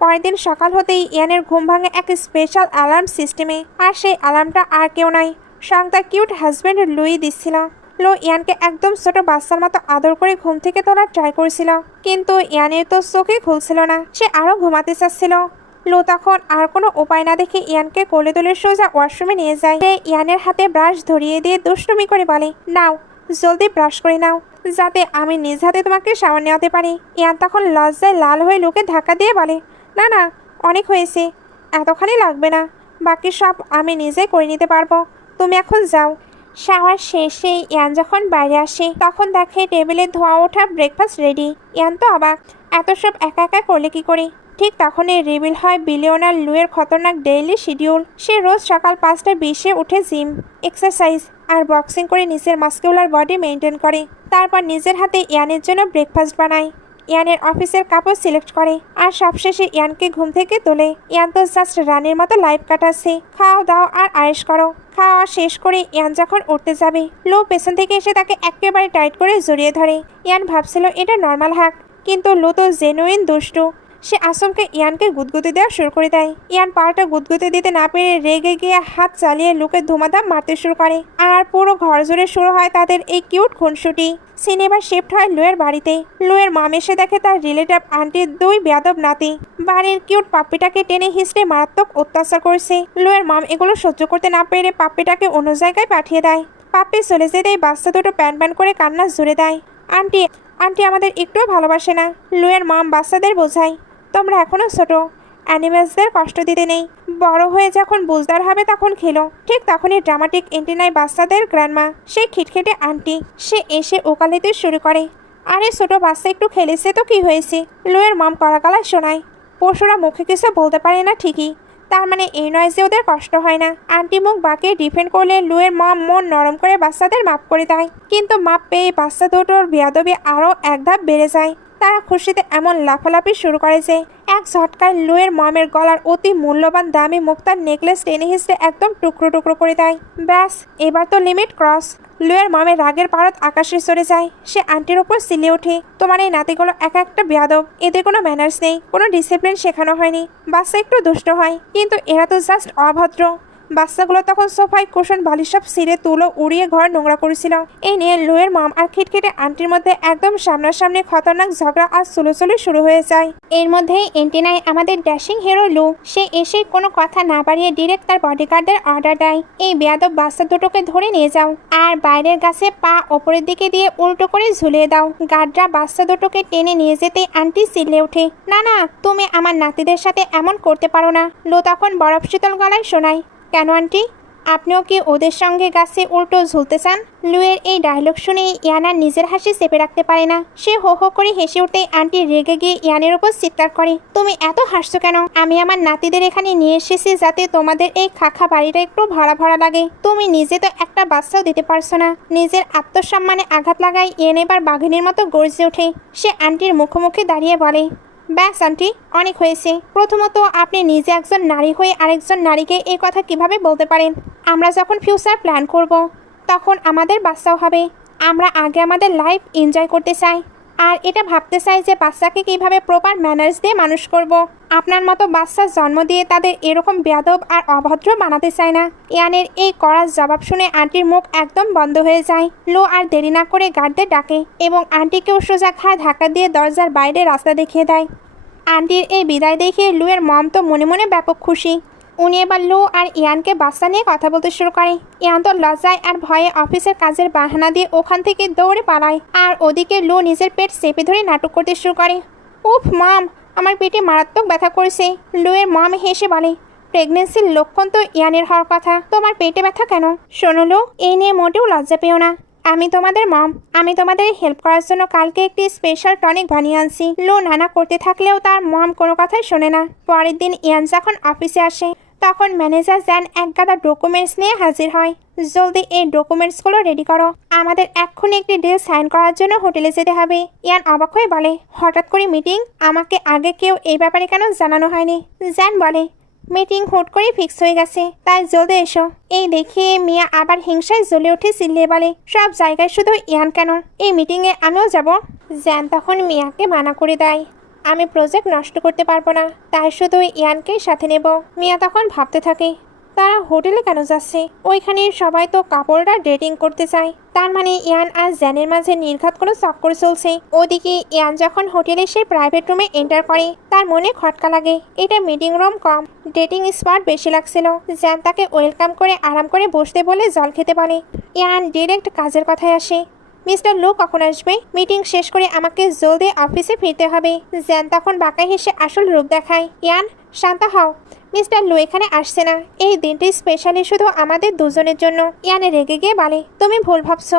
পরের দিন সকাল হতেই ইয়ানের ঘুম ভাঙে এক স্পেশাল অ্যালার্ম সিস্টেমে, আর সেই অ্যালার্মটা আর কেউ নয়, স্বয়ং তার কিউট হাজব্যান্ড লুই দিচ্ছিল। লো ইয়ানকে একদম ছোট বাচ্চার মতো আদর করে ঘুম থেকে তোলার ট্রাই করেছিল, কিন্তু ইয়ানের তো চোখে খুলছিল না। সে আরও ঘুমাতে চাচ্ছিল। লো তখন আর কোনো উপায় না দেখে ইয়ানকে কোলে তুলে সোজা ওয়াশরুমে নিয়ে যায়। সে ইয়ানের হাতে ব্রাশ ধরিয়ে দিয়ে দুষ্টুমি করে বলে, নাও জলদি ব্রাশ করে নাও, যাতে আমি নিজ হাতে তোমাকে শাওয়ার নেওয়াতে পারি। ইয়ান তখন লজ্জায় লাল হয়ে লোকে ধাক্কা দিয়ে বলে, না না, অনেক হয়েছে, এতখানি লাগবে না, বাকি সব আমি নিজে করে নিতে পারবো, তুমি এখন যাও। শাওয়ার শেষে ইয়ান যখন বাইরে আসে তখন দেখে টেবিলে ধোয়া ওঠা ব্রেকফাস্ট রেডি। ইয়ান তো অবাক, এত সব একা একা করলে কি করে। ঠিক তখনই রিভিল হয় বিলিয়নার লুয়ের খতরনাক ডেইলি শিডিউল। সে রোজ সকাল 5:20 উঠে জিম, এক্সারসাইজ আর বক্সিং করে নিজের মাস্কুলার বডি মেনটেন করে। তারপর নিজের হাতে ইয়ানের জন্য ব্রেকফাস্ট বানায়, ইয়ানের অফিসের কাপড় সিলেক্ট করে, আর সবশেষে ইয়ানকে ঘুম থেকে তোলে। ইয়ান তো জাস্ট রানীর মতো লাইফ কাটাচ্ছে। খাও দাও আর আয়েশ করো। খাওয়া শেষ করে ইয়ান যখন উঠতে যাবে, লো পেছন থেকে এসে তাকে একেবারে টাইট করে জড়িয়ে ধরে। ইয়ান ভাবছিল এটা নর্মাল হাক, কিন্তু লো তো জেনুইন দুষ্টু। সে আসমকে ইয়ানকে গুদগুদে দেওয়া শুরু করে দেয়। ইয়ান পাল্টা গুদগুদে দিতে না পেরে রেগে গিয়ে হাত চালিয়ে লোকে ধুমাধাম মারতে শুরু করে, আর পুরো ঘর জুড়ে শুরু হয় তাদের এই কিউট খুনসুটি। সিনেমা শিফট হয় লুয়ের বাড়িতে। লুয়ের মম এসে দেখে তার রিলেটিভ আন্টির 2 বেয়াদব নাতি বাড়ির কিউট পাপ্পিটাকে টেনে হিঁচড়ে মারাত্মক অত্যাচার করছে। লুয়ের মম এগুলো সহ্য করতে না পেরে পাপ্পিটাকে অন্য জায়গায় পাঠিয়ে দেয়। পাপ্পি চলে যেতেই বাচ্চা দুটো প্যান প্যান করে কান্না জুড়ে দেয়। আন্টি আন্টি আমাদের একটুও ভালোবাসে না। লুয়ের মম বাচ্চাদের বোঝায়, তোমরা এখনো ছোট, অ্যানিমেলসদের কষ্ট দিতে নেই, বড় হয়ে যখন বুঝদার হবে তখন খেলো। ঠিক তখনই ড্রামাটিক এন্টিনায় বাচ্চাদের গ্র্যান্ডমা, সে খিটখিটে আন্টি, সে এসে ওকালতি শুরু করে, আরে ছোট বাচ্চা একটু খেলেছে তো কি হয়েছে। লুয়ের মম কড়া গলায় শোনায়, পশুরা মুখে কিছু বলতে পারে না ঠিকই, তার মানে এই নয় যে ওদের কষ্ট হয় না। আন্টি মুখ বাঁকিয়ে ডিফেন্ড করলে লুয়ের মম মন নরম করে বাচ্চাদের মাপ করে দেয়, কিন্তু মাপ পেয়ে বাচ্চা দুটোর বেয়াদবি আরও এক ধাপ বেড়ে যায়। তারা খুশিতে এমন লাফালাফি শুরু করে যে এক ঝটকায় লুয়ের মমের গলার অতি মূল্যবান দামি মুক্তার নেকলেস টেনে হিসেবে একদম টুকরো টুকরো করে দেয়। ব্যাস, এবার তো লিমিট ক্রস। লুয়ের মমের রাগের পারদ আকাশে সরে যায়। সে আন্টির ওপর সিলে ওঠে, তোমার এই নাতিগুলো এক একটা বেয়াদব, এদের কোনো ম্যানার্স নেই, কোনো ডিসিপ্লিন শেখানো হয়নি। বাচ্চা একটু দুষ্ট হয়, কিন্তু এরা তো জাস্ট অভদ্র। বাচ্চাগুলো তখন সোফায় কুশন বালিশ সব ছিঁড়ে তুলো উড়িয়ে ঘর নোংরা করেছিল। এই নিয়ে লুয়ের মম আর খিটখিটে আন্টির মধ্যে একদম সামনাসামনি খতরনাক ঝগড়া আর সুলোচুলি শুরু হয়ে যায়। এর মধ্যেই এন্টিনায় আমাদের ড্যাশিং হিরো লু, সে এসে কোনো কথা না বাড়িয়ে ডিরেক্ট তার বডিগার্ডদের অর্ডার দেয়, এই বেয়াদব বাচ্চা দুটোকে ধরে নিয়ে যাও, আর বাইরের গাছে পা ওপরের দিকে দিয়ে উল্টো করে ঝুলিয়ে দাও। গার্ডরা বাচ্চা দুটোকে টেনে নিয়ে যেতেই আন্টি চিল্লে ওঠে, না না, তুমি আমার নাতিদের সাথে এমন করতে পারো না। লু তখন বরফ শীতল গলায় শোনায়, কেন আন্টি, আপনিও কি ওদের সঙ্গে গাছে উল্টো ঝুলতে চান? লুয়ের এই ডায়লগ শুনে ইয়ানা নিজের হাসি চেপে রাখতে পারে না। সে হো হো করে হেসে উঠতেই আন্টি রেগে গিয়ে ইয়ানের উপর চিৎকার করে, তুমি এত হাসছো কেন? আমি আমার নাতিদের এখানে নিয়ে এসেছি যাতে তোমাদের এই খাখা বাড়িটা একটু ভরা ভরা লাগে। তুমি নিজে তো একটা বাচ্চাও দিতে পারছো না। নিজের আত্মসম্মানে আঘাত লাগায় ইয়ান এবার বাঘিনীর মতো গর্জে ওঠে। সে আন্টির মুখোমুখি দাঁড়িয়ে বলে, ব্যাস আন্টি, অনেক হয়েছে। প্রথমত আপনি নিজে একজন নারী হয়ে আরেকজন নারীকে এই কথা কিভাবে বলতে পারেন? আমরা যখন ফিউচার প্ল্যান করব তখন আমাদের বাচ্চাও হবে। আমরা আগে আমাদের লাইফ এনজয় করতে চাই, আর এটা ভাবতে চাই যে বাচ্চাকে কিভাবে প্রপার ম্যানার্স দিয়ে মানুষ করব। আপনার মতো বাচ্চার জন্ম দিয়ে তাদের এরকম বেয়াদব আর অভদ্র বানাতে চায় না। ইয়ানের এই কড়া জবাব শুনে আন্টির মুখ একদম বন্ধ হয়ে যায়। লো আর দেরি না করে গার্ডদের ডাকে এবং আন্টিকেও সোজা ঘাড় ধাক্কা দিয়ে দরজার বাইরে রাস্তা দেখিয়ে দেয়। আন্টির এই বিদায় দেখে লুয়ের মম তো মনে মনে ব্যাপক খুশি। উনি এবার লু আর ইয়ানকে বাচ্চা নিয়ে কথা বলতে শুরু করে। ইয়ান তো লজ্জায় আর ভয়ে অফিসের কাজের বাহানা দিয়ে ওখান থেকে দৌড়ে পালায়, আর ওদিকে লু নিজের পেট চেপে ধরে নাটক করতে শুরু করে। উফ মাম, আমার পেটে মারাত্মক ব্যথা করেছে। লুয়ের মম হেসে বলে, প্রেগনেন্সির লক্ষণ তো ইয়ানের হওয়ার কথা, তোমার পেটে ব্যথা কেন? শোনো লু, এই নিয়ে মোটেও লজ্জা পেও না। আমি তোমাদের মম, আমি তোমাদের হেল্প করার জন্য কালকে একটি স্পেশাল টনিক বানিয়ে আনছি। লো নানা করতে থাকলেও তার মম কোনো কথাই শোনে না। পরের দিন ইয়ান যখন অফিসে আসে তখন ম্যানেজার জ্যান এক গাদা ডকুমেন্টস নিয়ে হাজির হয়। জলদি এই ডকুমেন্টসগুলো রেডি করো, আমাদের এক্ষুনি একটি ডিল সাইন করার জন্য হোটেলে যেতে হবে। ইয়ান অবাক হয়ে বলে, হঠাৎ করে মিটিং? আমাকে আগে কেউ এই ব্যাপারে কেন জানানো হয়নি? জ্যান বলে, মিটিং হুট করে ফিক্স হয়ে গেছে, তাই জলদি এসো। এই দেখে মিয়া আবার হিংসায় জ্বলে উঠে চিল্লিয়ে বলে, সব জায়গায় শুধু ইয়ান কেন, এই মিটিংয়ে আমিও যাব। জ্যান তখন মিয়াকে মানা করে দেয়, আমি প্রজেক্ট নষ্ট করতে পারবো না, তাই শুধু ইয়ানকে সাথে নেব। মিয়া তখন ভাবতে থাকে, তারা হোটেলে কেন যাচ্ছে? ওইখানে সবাই তো কাপড়রা ডেটিং করতে চায়, তার মানে ইয়ান আর জ্যানের মাঝে নির্ঘাত কোনো চক্কর চলছে। ওদিকে ইয়ান যখন হোটেলে সেই প্রাইভেট রুমে এন্টার করে, তার মনে খটকা লাগে, এটা মিটিং রুম কম, ডেটিং স্পট বেশি লাগছিল। জ্যান তাকে ওয়েলকাম করে আরাম করে বসতে বলে জল খেতে বলে। ইয়ান ডিরেক্ট কাজের কথায় আসে, মিস্টার লু কখন আসবে? মিটিং শেষ করে আমাকে জলদি অফিসে ফিরতে হবে। জ্যান তখন বাঁকায় হেসে আসল রূপ দেখায়। ইয়ান, শান্ত হও, মিস্টার লু এখানে আসছে না, এই দিনটি স্পেশালি শুধু আমাদের দুজনের জন্য। ইয়ানে রেগে গিয়ে বলে, তুমি ভুল ভাবছো।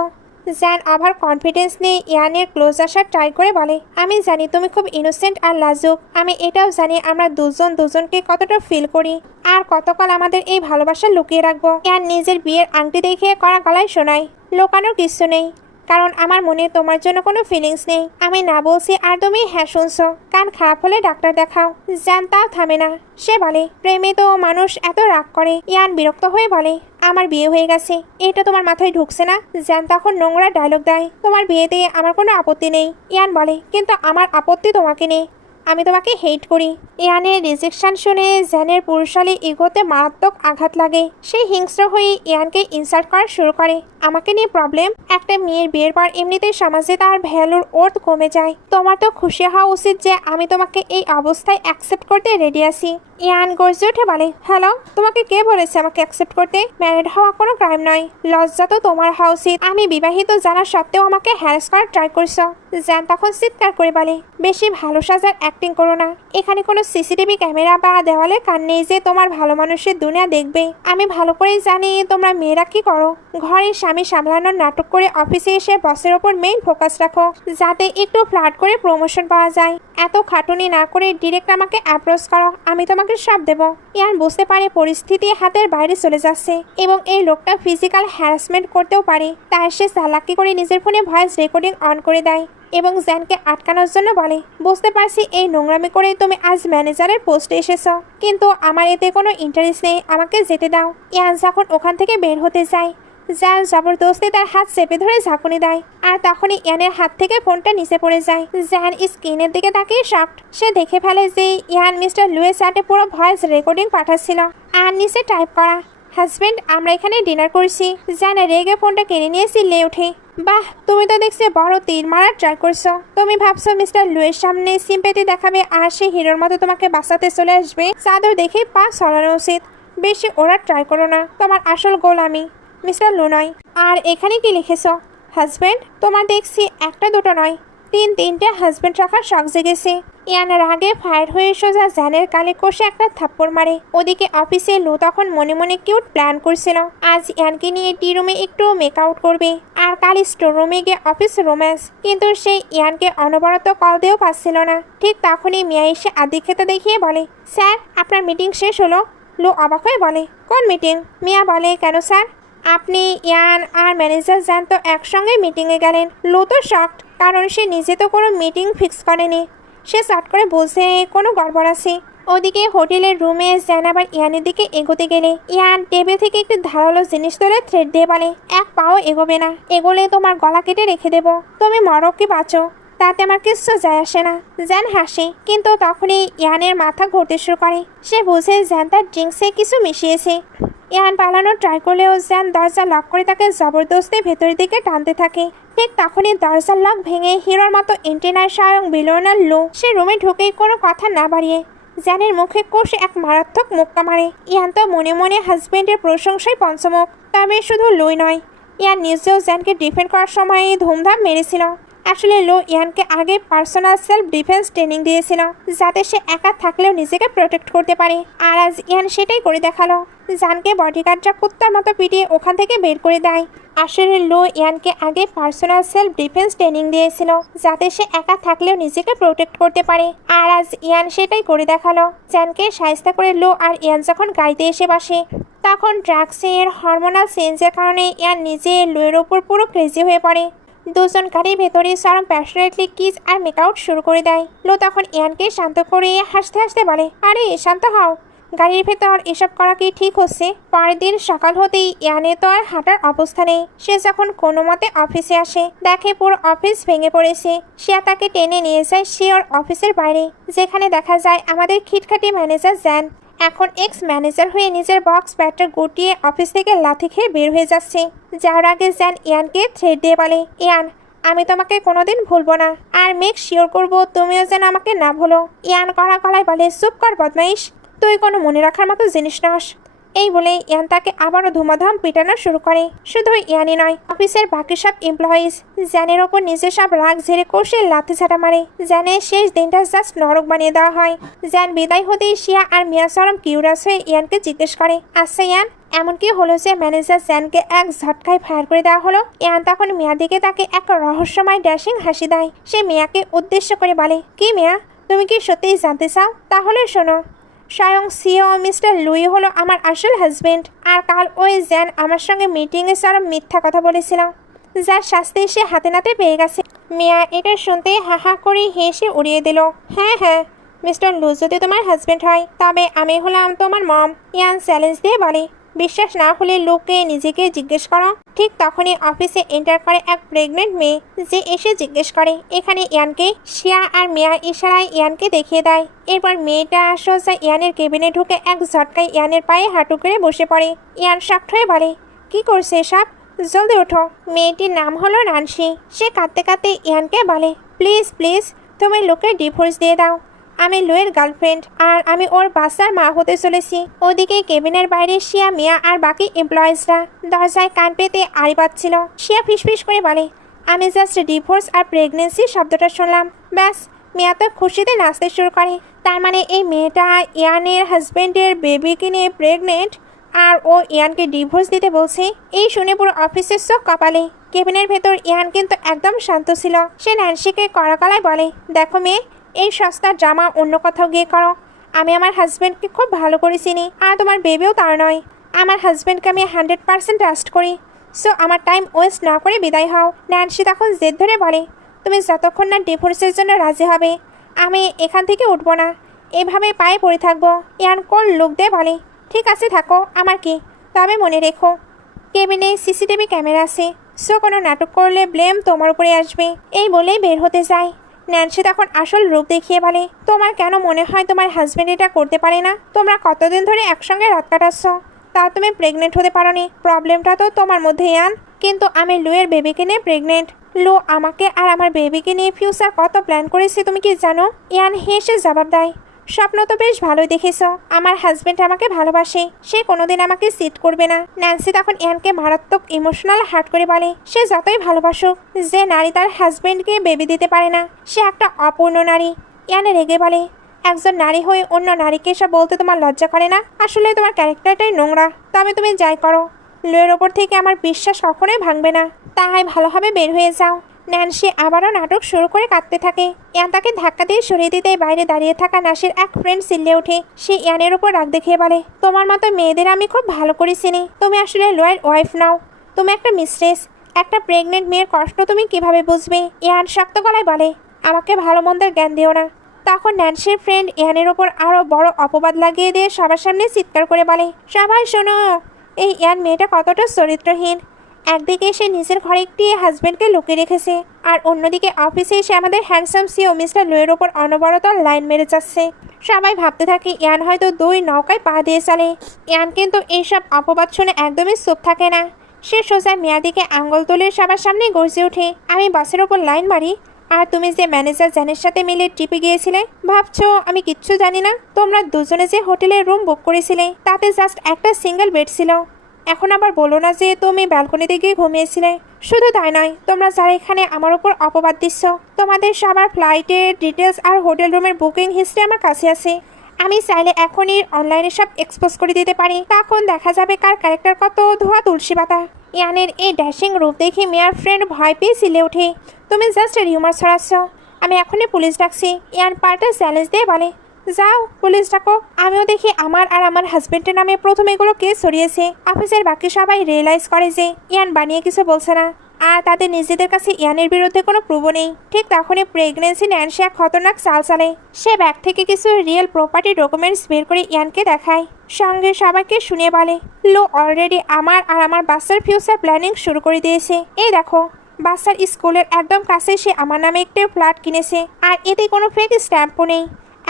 জ্যান আবার কনফিডেন্স নিয়ে ইয়ানের ক্লোজ আসার ট্রাই করে বলে, আমি জানি তুমি খুব ইনোসেন্ট আর লাজুক, আমি এটাও জানি আমরা দুজন দুজনকে কতটা ফিল করি আর কতকাল আমাদের এই ভালোবাসা লুকিয়ে রাখবো। ইয়ান নিজের বিয়ের আংটি দেখে কড়া গলায় শোনায়, লোকানোর কিছু নেই, কারণ আমার মনে তোমার জন্য কোনো ফিলিংস নেই। আমি না বলছি আর তুমি হ্যাঁ শুনছো, কান খারাপ হলে ডাক্তার দেখাও। জ্যান তাও থামে না, সে বলে, প্রেমে তো মানুষ এত রাগ করে। ইয়ান বিরক্ত হয়ে বলে, আমার বিয়ে হয়ে গেছে, এটা তোমার মাথায় ঢুকছে না? জ্যান তখন নোংরা ডায়লগ দেয়, তোমার বিয়েতে আমার কোনো আপত্তি নেই। ইয়ান বলে, কিন্তু আমার আপত্তি তোমাকে নেই, আমি তোমাকে হেট করি। ইয়ানের রিজেকশন শুনে জ্যানের পুরুষালী ইগোতে মারাত্মক আঘাত লাগে। সে হিংস্র হয়ে ইয়ানকে ইনসাল্ট করা শুরু করে, আমাকে নিয়ে প্রবলেম? একটা মেয়ের বিয়ের পর এমনিতেই সমাজে তার ভ্যালুর ওর্থ কমে যায়, তোমার তো খুশি হওয়া উচিত যে আমি তোমাকে এই অবস্থায় অ্যাকসেপ্ট করতে রেডি আছি। ইয়ান গর্জে উঠে বলে, হ্যালো, তোমাকে কে বলেছে আমাকে অ্যাকসেপ্ট করতে? ম্যারিড হওয়া কোনো ক্রাইম নয়, লজ্জা তো তোমার হওয়া উচিত। আমি বিবাহিত জানা সত্ত্বেও আমাকে হ্যারাস করার ট্রাই করছো। জ্যান তখন চিৎকার করে বলে, বেশি ভালো সাজার অ্যাক্টিং করো না, এখানে কোনো সিসিটিভি ক্যামেরা বা দেওয়ালে কান নেই যে তোমার ভালো মানুষের দুনিয়া দেখবে। আমি ভালো করেই জানি তোমরা মেয়েরা কি করো, ঘরে স্বামী সামলানোর নাটক করে অফিসে এসে বসের ওপর মেইন ফোকাস রাখো, যাতে একটু ফ্লার্ট করে প্রমোশন পাওয়া যায়। এত খাটুনি না করে ডিরেক্ট আমাকে অ্যাপ্রোচ করো, আমি তোমাকে সব দেবো। ইয়ান বুঝতে পারে পরিস্থিতি হাতের বাইরে চলে যাচ্ছে এবং এই লোকটা ফিজিক্যাল হ্যারাসমেন্ট করতেও পারে, তাই সে চালাকি করে নিজের ফোনে ভয়েস রেকর্ডিং অন করে দেয় এবং জ্যানকে আটকানোর জন্য বলে, বুঝতে পারছি এই নোংরামি করে তুমি আজ ম্যানেজারের পোস্টে এসেছো, কিন্তু আমার এতে কোনো ইন্টারেস্ট নেই, আমাকে যেতে দাও। ইয়ান যখন ওখান থেকে বের হতে যায়, জ্যান জবরদস্তি তার হাত চেপে ধরে ঝাঁকুনি দেয় আর তখনই ইয়ানের হাত থেকে ফোনটা নিচে পড়ে যায়। জ্যান স্ক্রিনের দিকে তাকিয়ে শকড, সে দেখে ফেলে যে ইয়ান মিস্টার লুয়ের চ্যাটে পুরো ভয়েস রেকর্ডিং পাঠাচ্ছিল আর নিচে টাইপ করা, হাজব্যান্ড আমরা এখানে ডিনার করছি। জ্যান রেগে ফোনটা কেড়ে নিয়ে চিল্লিয়ে ওঠে, বাহ, তুমি তো দেখছি বড় তীর মারার ট্রাই করছো। তুমি ভাবছো মিস্টার লুয়ের সামনে সিম্পেথি দেখাবে আর সে হিরোর মতো তোমাকে বাঁচাতে চলে আসবে? চাদর দেখে পা সরানো উচিত, বেশি ওরা ট্রাই করো না, তোমার আসল গোল আমি, মিস্টার লু নয়। আর এখানে কি লিখেছো? হাজব্যান্ড, তোমার দেখছি একটা দুটো নয়, তিনটে হাজব্যান্ড রাখার শখ জেগেছে। ইয়ানের আগে ফায়ার হয়ে সোজা জ্যানের কালে কষে একটা থাপ্পড় মারে। ওদিকে অফিসে লু তখন মনে মনে কিউট প্ল্যান করছিল, আজ ইয়ানকে নিয়ে টি রুমে একটু মেকআউট করবে আর কাল স্টোর রুমে গিয়ে অফিস রোম্যান্স, কিন্তু সেই ইয়ানকে অনবরত কল দিয়েও পাচ্ছিল না। ঠিক তখনই মিয়া এসে আদিক্ষেতা দেখিয়ে বলে, স্যার আপনার মিটিং শেষ হলো। লু অবাক হয়ে বলে, কোন মিটিং? মিয়া বলে, কেন স্যার, আপনি ইয়ান আর ম্যানেজার জ্যান তো একসঙ্গে মিটিংয়ে গেলেন। লু তো শকড, কারণ সে নিজে তো কোনো মিটিং ফিক্স করেনি। সে চট করে বলছে কোনো গড়বড় আছে। ওদিকে হোটেলের রুমে জ্যান আবার ইয়ানের দিকে এগোতে গেলে ইয়ান টেবিল থেকে একটি ধারালো জিনিস ধরে থ্রেড দিয়ে বলে, এক পাও এগোবে না, এগোলে তোমার গলা কেটে রেখে দেবো, তুমি মরো কি বাঁচো তাতে আমার কিছু যায় আসে না। জ্যান হাসে, কিন্তু তখনই ইয়ানের মাথা ঘুরতে শুরু করে। সে বুঝে জ্যান তার ড্রিঙ্কসে কিছু মিশিয়েছে। ইয়ান পালানোর ট্রাই করলেও জ্যান দরজা লক করে তাকে জবরদস্তি ভেতরের দিকে টানতে থাকে। ঠিক তখনই দরজার লক ভেঙে হিরোর মতো এন্টিনার স্বয়ং বিলিয়নার লু সে রুমে ঢুকেই কোনো কথা না বাড়িয়ে জ্যানের মুখে কষে এক মারাত্মক মুক্কা মারে। ইয়ান তো মনে মনে হাজব্যান্ডের প্রশংসায় পঞ্চমুখ, তবে শুধু লুই নয়, ইয়ান নিজেও জ্যানকে ডিফেন্ড করার সময় ধুমধাম মেরেছিল। আসলে লো ইয়ানকে আগে পার্সোনাল সেলফ ডিফেন্স ট্রেনিং দিয়েছিল, যাতে সে একা থাকলেও নিজেকে প্রোটেক্ট করতে পারে। আর আজ ইয়ান সেটাই করে দেখালো। জানকে বডিগার্ডরা কুত্তার মতো পিটিয়ে ওখান থেকে বের করে দেয়। আসলে লো ইয়ানকে আগে পার্সোনাল সেলফ ডিফেন্স ট্রেনিং দিয়েছিল, যাতে সে একা থাকলেও নিজেকে প্রোটেক্ট করতে পারে। আর আজ ইয়ান সেটাই করে দেখালো। জানকে সাহায্য করে লো আর ইয়ান যখন গাড়িতে এসে বসে, তখন ড্রাগসের হরমোনাল চেঞ্জের কারণে ইয়ান নিজে লোয়ের ওপর পুরো ক্রেজি হয়ে পড়ে। দুজন গাড়ির ভেতরে চরম প্যাশনেটলি কিস আর মেকআউট শুরু করে দেয়। লো তখন ইয়ানকে শান্ত করে হাসতে হাসতে বলে, আরে শান্ত হও, গাড়ির ভেতর এসব করা কি ঠিক হচ্ছে? পরের দিন সকাল হতেই ইয়ানে তো আর হাঁটার অবস্থা নেই। সে যখন কোনো মতে অফিসে আসে, দেখে পুরো অফিস ভেঙে পড়েছে। সে তাকে টেনে নিয়ে যায় সে ওর অফিসের বাইরে, যেখানে দেখা যায় আমাদের খিটখাটি ম্যানেজার জ্যান এখন এক্স ম্যানেজার হয়ে নিজের বক্স ব্যাটার গুটিয়ে অফিস থেকে লাথি খেয়ে বের হয়ে যাচ্ছে। যাওয়ার আগে জ্যান ইয়ানকে থ্রেট দিয়ে বলে, ইয়ান, আমি তোমাকে কোনোদিন ভুলবো না, আর মেক শিওর করবো তুমিও যেন আমাকে না ভুলো। ইয়ান কড়া গলায় বলে, চুপ কর বদমাইশ, তুই কোনো মনে রাখার মতো জিনিস নস। এই বলে ইয়ান তাকে আবারও ধুমাধাম পিটানো শুরু করে। শুধু ইয়ানই নয়, অফিসের বাকি সব এমপ্লয়িজ জ্যানের ওপর নিজের সব রাগ ঝেড়ে কষে লাথি ছাড়া মারে। জ্যানের শেষ দিনটা জাস্ট নরক বানিয়ে দেওয়া হয়। জ্যান বিদায় হতেই শিয়া আর মিয়া চরম কিউরাস হয়ে ইয়ানকে জিজ্ঞেস করে, আচ্ছা ইয়ান, এমন কি হলো যে ম্যানেজার জ্যানকে এক ঝটকায় ফায়ার করে দেওয়া হলো? ইয়ান তখন মিয়ার দিকে তাকে এক রহস্যময় ড্যাশিং হাসি দেয়। সে মিয়াকে উদ্দেশ্য করে বলে, কি মিয়া, তুমি কি সত্যিই জানতে চাও? তাহলে শোনো, স্বয়ং সিও মিস্টার লুই হলো আমার আসল হাজবেন্ড। আর কাল ওই জ্যান আমার সঙ্গে মিটিংয়ে চরম মিথ্যা কথা বলেছিল, যার শাস্তি সে হাতে নাতে পেয়ে গেছে। মিয়া এটা শুনতে হা হা করে হেসে উড়িয়ে দিল। হ্যাঁ হ্যাঁ, মিস্টার লু যদি তোমার হাজবেন্ড হয়, তবে আমি হলাম তোমার মম। ইয়ান চ্যালেঞ্জ দিয়ে বলে। বিশ্বাস না হলে লোককে নিজেকে জিজ্ঞেস করো। ঠিক তখনই অফিসে এন্টার করে এক প্রেগনেন্ট মেয়ে, যে এসে জিজ্ঞেস করে এখানে ইয়ানকে। শিয়া আর মিয়া ইশারায় ইয়ানকে দেখিয়ে দেয়। এরপর মেয়েটা সোজা ইয়ানের কেবিনে ঢুকে এক ঝটকায় ইয়ানের পায়ে হাঁটু করে বসে পড়ে। ইয়ান শক্ট হয়ে বলে, কি করছে এসব? জলদি ওঠো। মেয়েটির নাম হলো নানসি। সে কাঁদতে কাঁদতে ইয়ানকে বলে, প্লিজ প্লিজ, তুমি লোকের ডিভোর্স দিয়ে দাও। আমি লুয়ের গার্লফ্রেন্ড, আর আমি ওর বাচ্চার মা হতে চলেছি। ওদিকে কেবিনের বাইরে শিয়া, মিয়া আর বাকি এমপ্লয়িজরা দরজায় কান পেতে আড়ি পাচ্ছিল। শিয়া ফিসফিস করে বলে, আমি জাস্ট ডিভোর্স আর প্রেগনেন্সি শব্দটা শুনলাম, ব্যাস। মিয়া তো খুশিতে নাচতে শুরু করে। তার মানে এই মেয়েটা ইয়ানের হাজব্যান্ডের বেবিকে নিয়ে প্রেগনেন্ট, আর ও ইয়ানকে ডিভোর্স দিতে বলছে। এই শুনে পুরো অফিসের চোখ কপালে। কেবিনের ভেতর ইয়ান কিন্তু একদম শান্ত ছিল। সে ন্যান্সিকে কড়া গলায় বলে, দেখো মেয়ে, এই সস্তার ড্রামা অন্য কোথাও গিয়ে করো। আমি আমার হাজব্যান্ডকে খুব ভালো করে চিনি, আর তোমার বেবিও তার নয়। আমার হাজব্যান্ডকে আমি 100% ট্রাস্ট করি। সো আমার টাইম ওয়েস্ট না করে বিদায় হও। ন্যান্সি তখন জেদ ধরে বলে, তুমি যতক্ষণ না ডিভোর্সের জন্য রাজি হবে, আমি এখান থেকে উঠবো না। এভাবে পায়ে পড়ে থাকবো। ইয়ান কোন লোক দিয়ে বলে, ঠিক আছে থাকো, আমার কি, তবে মনে রেখো কেবিনে সিসিটিভি ক্যামেরা আছে। সো কোনো নাটক করলে ব্লেম তোমার উপরে আসবে। এই বলেই বের হতে যায়। ন্যান্সি তখন আসল রূপ দেখিয়ে বলে, তোমার কেন মনে হয় তোমার হাজব্যান্ড এটা করতে পারে না? তোমরা কতদিন ধরে একসঙ্গে রাত কাটাচ্ছ, তা তুমি প্রেগনেন্ট হতে পারো নি। প্রবলেমটা তো তোমার মধ্যে ইয়ান। কিন্তু আমি লুয়ের বেবিকে নিয়ে প্রেগনেন্ট। লু আমাকে আর আমার বেবিকে নিয়ে ফিউচার কত প্ল্যান করেছে তুমি কি জানো? ইয়ান হেসে জবাব দেয়, স্বপ্ন তো বেশ ভালোই দেখেছ। আমার হাজব্যান্ড আমাকে ভালোবাসে, সে কোনোদিন আমাকে চিট করবে না। ন্যান্সি তখন ইয়ানকে মারাত্মক ইমোশনাল হার্ট করে বলে, সে যতই ভালোবাসুক, যে নারী তার হাজব্যান্ডকে বেবি দিতে পারে না, সে একটা অপূর্ণ নারী। ইয়ানে রেগে বলে, একজন নারী হয়ে অন্য নারীকে এসব বলতে তোমার লজ্জা করে না? আসলে তোমার ক্যারেক্টারটাই নোংরা। তবে তুমি যাই করো, লুয়ের ওপর থেকে আমার বিশ্বাস কখনোই ভাঙবে না। তাই ভালোভাবে বের হয়ে যাও। ন্যান্সি আবারও নাটক শুরু করে কাঁদতে থাকে। ইয়ান তাকে ধাক্কা দিয়ে সরিয়ে দিতেই বাইরে দাঁড়িয়ে থাকা নাসির এক ফ্রেন্ড চিল্লে ওঠে। সে ইয়ানের উপর রাগ দেখিয়ে বলে, তোমার মতো মেয়েদের আমি খুব ভালো করে চিনি। তুমি আসলে লয়ের ওয়াইফ নাও, তুমি একটা মিস্ট্রেস। একটা প্রেগনেন্ট মেয়ের কষ্ট তুমি কিভাবে বুঝবে? ইয়ান শক্ত গলায় বলে, আমাকে ভালো মন্দের জ্ঞান দিও না। তখন ন্যান্সির ফ্রেন্ড ইয়ানের ওপর আরও বড় অপবাদ লাগিয়ে দিয়ে সবার সামনে চিৎকার করে বলে, সবাই শোনো, এই ইয়ান মেয়েটা কতটা চরিত্রহীন। একদিকে সে নিজের ঘরে একটি হাজব্যান্ডকে লুকিয়ে রেখেছে, আর অন্যদিকে অফিসে এসে আমাদের হ্যান্ডসাম সিও মিস্টার লুয়ের ওপর অনবরত লাইন মেরে যাচ্ছে। সবাই ভাবতে থাকে ইয়ান হয়তো দুই নৌকায় পা দিয়ে চলে। ইয়ান কিন্তু এইসব অপবাদ শুনে একদমই চুপ থাকে না। সে সোজা মিয়ার দিকে আঙ্গুল তুলে সবার সামনে গর্জে ওঠে, আমি বাসের ওপর লাইন মারি, আর তুমি যে ম্যানেজার জ্যানের সাথে মিলে ট্রিপে গিয়েছিলে, ভাবছো আমি কিচ্ছু জানি না? তোমরা দুজনে যে হোটেলের রুম বুক করেছিলে, তাতে জাস্ট একটা সিঙ্গেল বেড ছিল। এখন আবার বলো না যে তুমি ব্যালকনিতে গিয়ে ঘুমিয়েছিলে। শুধু তাই নয়, তোমরা যারা এখানে আমার উপর অপবাদ দিচ্ছ, তোমাদের সবার ফ্লাইটের ডিটেলস আর হোটেল রুমের বুকিং হিস্ট্রি আমার কাছে আছে। আমি চাইলে এখনই অনলাইনে সব এক্সপোজ করে দিতে পারি। তখন দেখা যাবে কার ক্যারেক্টার কত ধোয়া তুলসী পাতা। ইয়ানের এই ড্যাশিং রূপ দেখে মেয়ার ফ্রেন্ড ভয় পেয়ে চিলে ওঠে। তুমি জাস্ট রিউমার ছড়াচ্ছ। আমি এখনই পুলিশ ডাকছি। ইয়ান পাল্টা চ্যালেঞ্জ দিয়ে বলে, যাও পুলিশ ডাকো। আমিও দেখি আমার আর আমার হাজবেন্ডের নামে প্রথম এগুলো কেস ছড়িয়েছে। অফিসের বাকি সবাই রিয়েলাইজ করে যে ইয়ান বানিয়ে কিছু বলছে না, আর তাদের নিজেদের কাছে ইয়ানের বিরুদ্ধে কোনো প্রুভও নেই। ঠিক তখনই প্রেগনেন্সি ন্যান্সি এক খতরনাক চাল চালে। সে ব্যাগ থেকে কিছু রিয়েল প্রপার্টি ডকুমেন্টস বের করে ইয়ানকে দেখায়, সঙ্গে সবাইকে শুনিয়ে বলে, লো অলরেডি আমার আর আমার বাচ্চার ফিউচার প্ল্যানিং শুরু করে দিয়েছে। এই দেখো, বাচ্চার স্কুলের একদম কাছে সে আমার নামে একটি ফ্ল্যাট কিনেছে, আর এতে কোনো ফেক স্ট্যাম্পও নেই,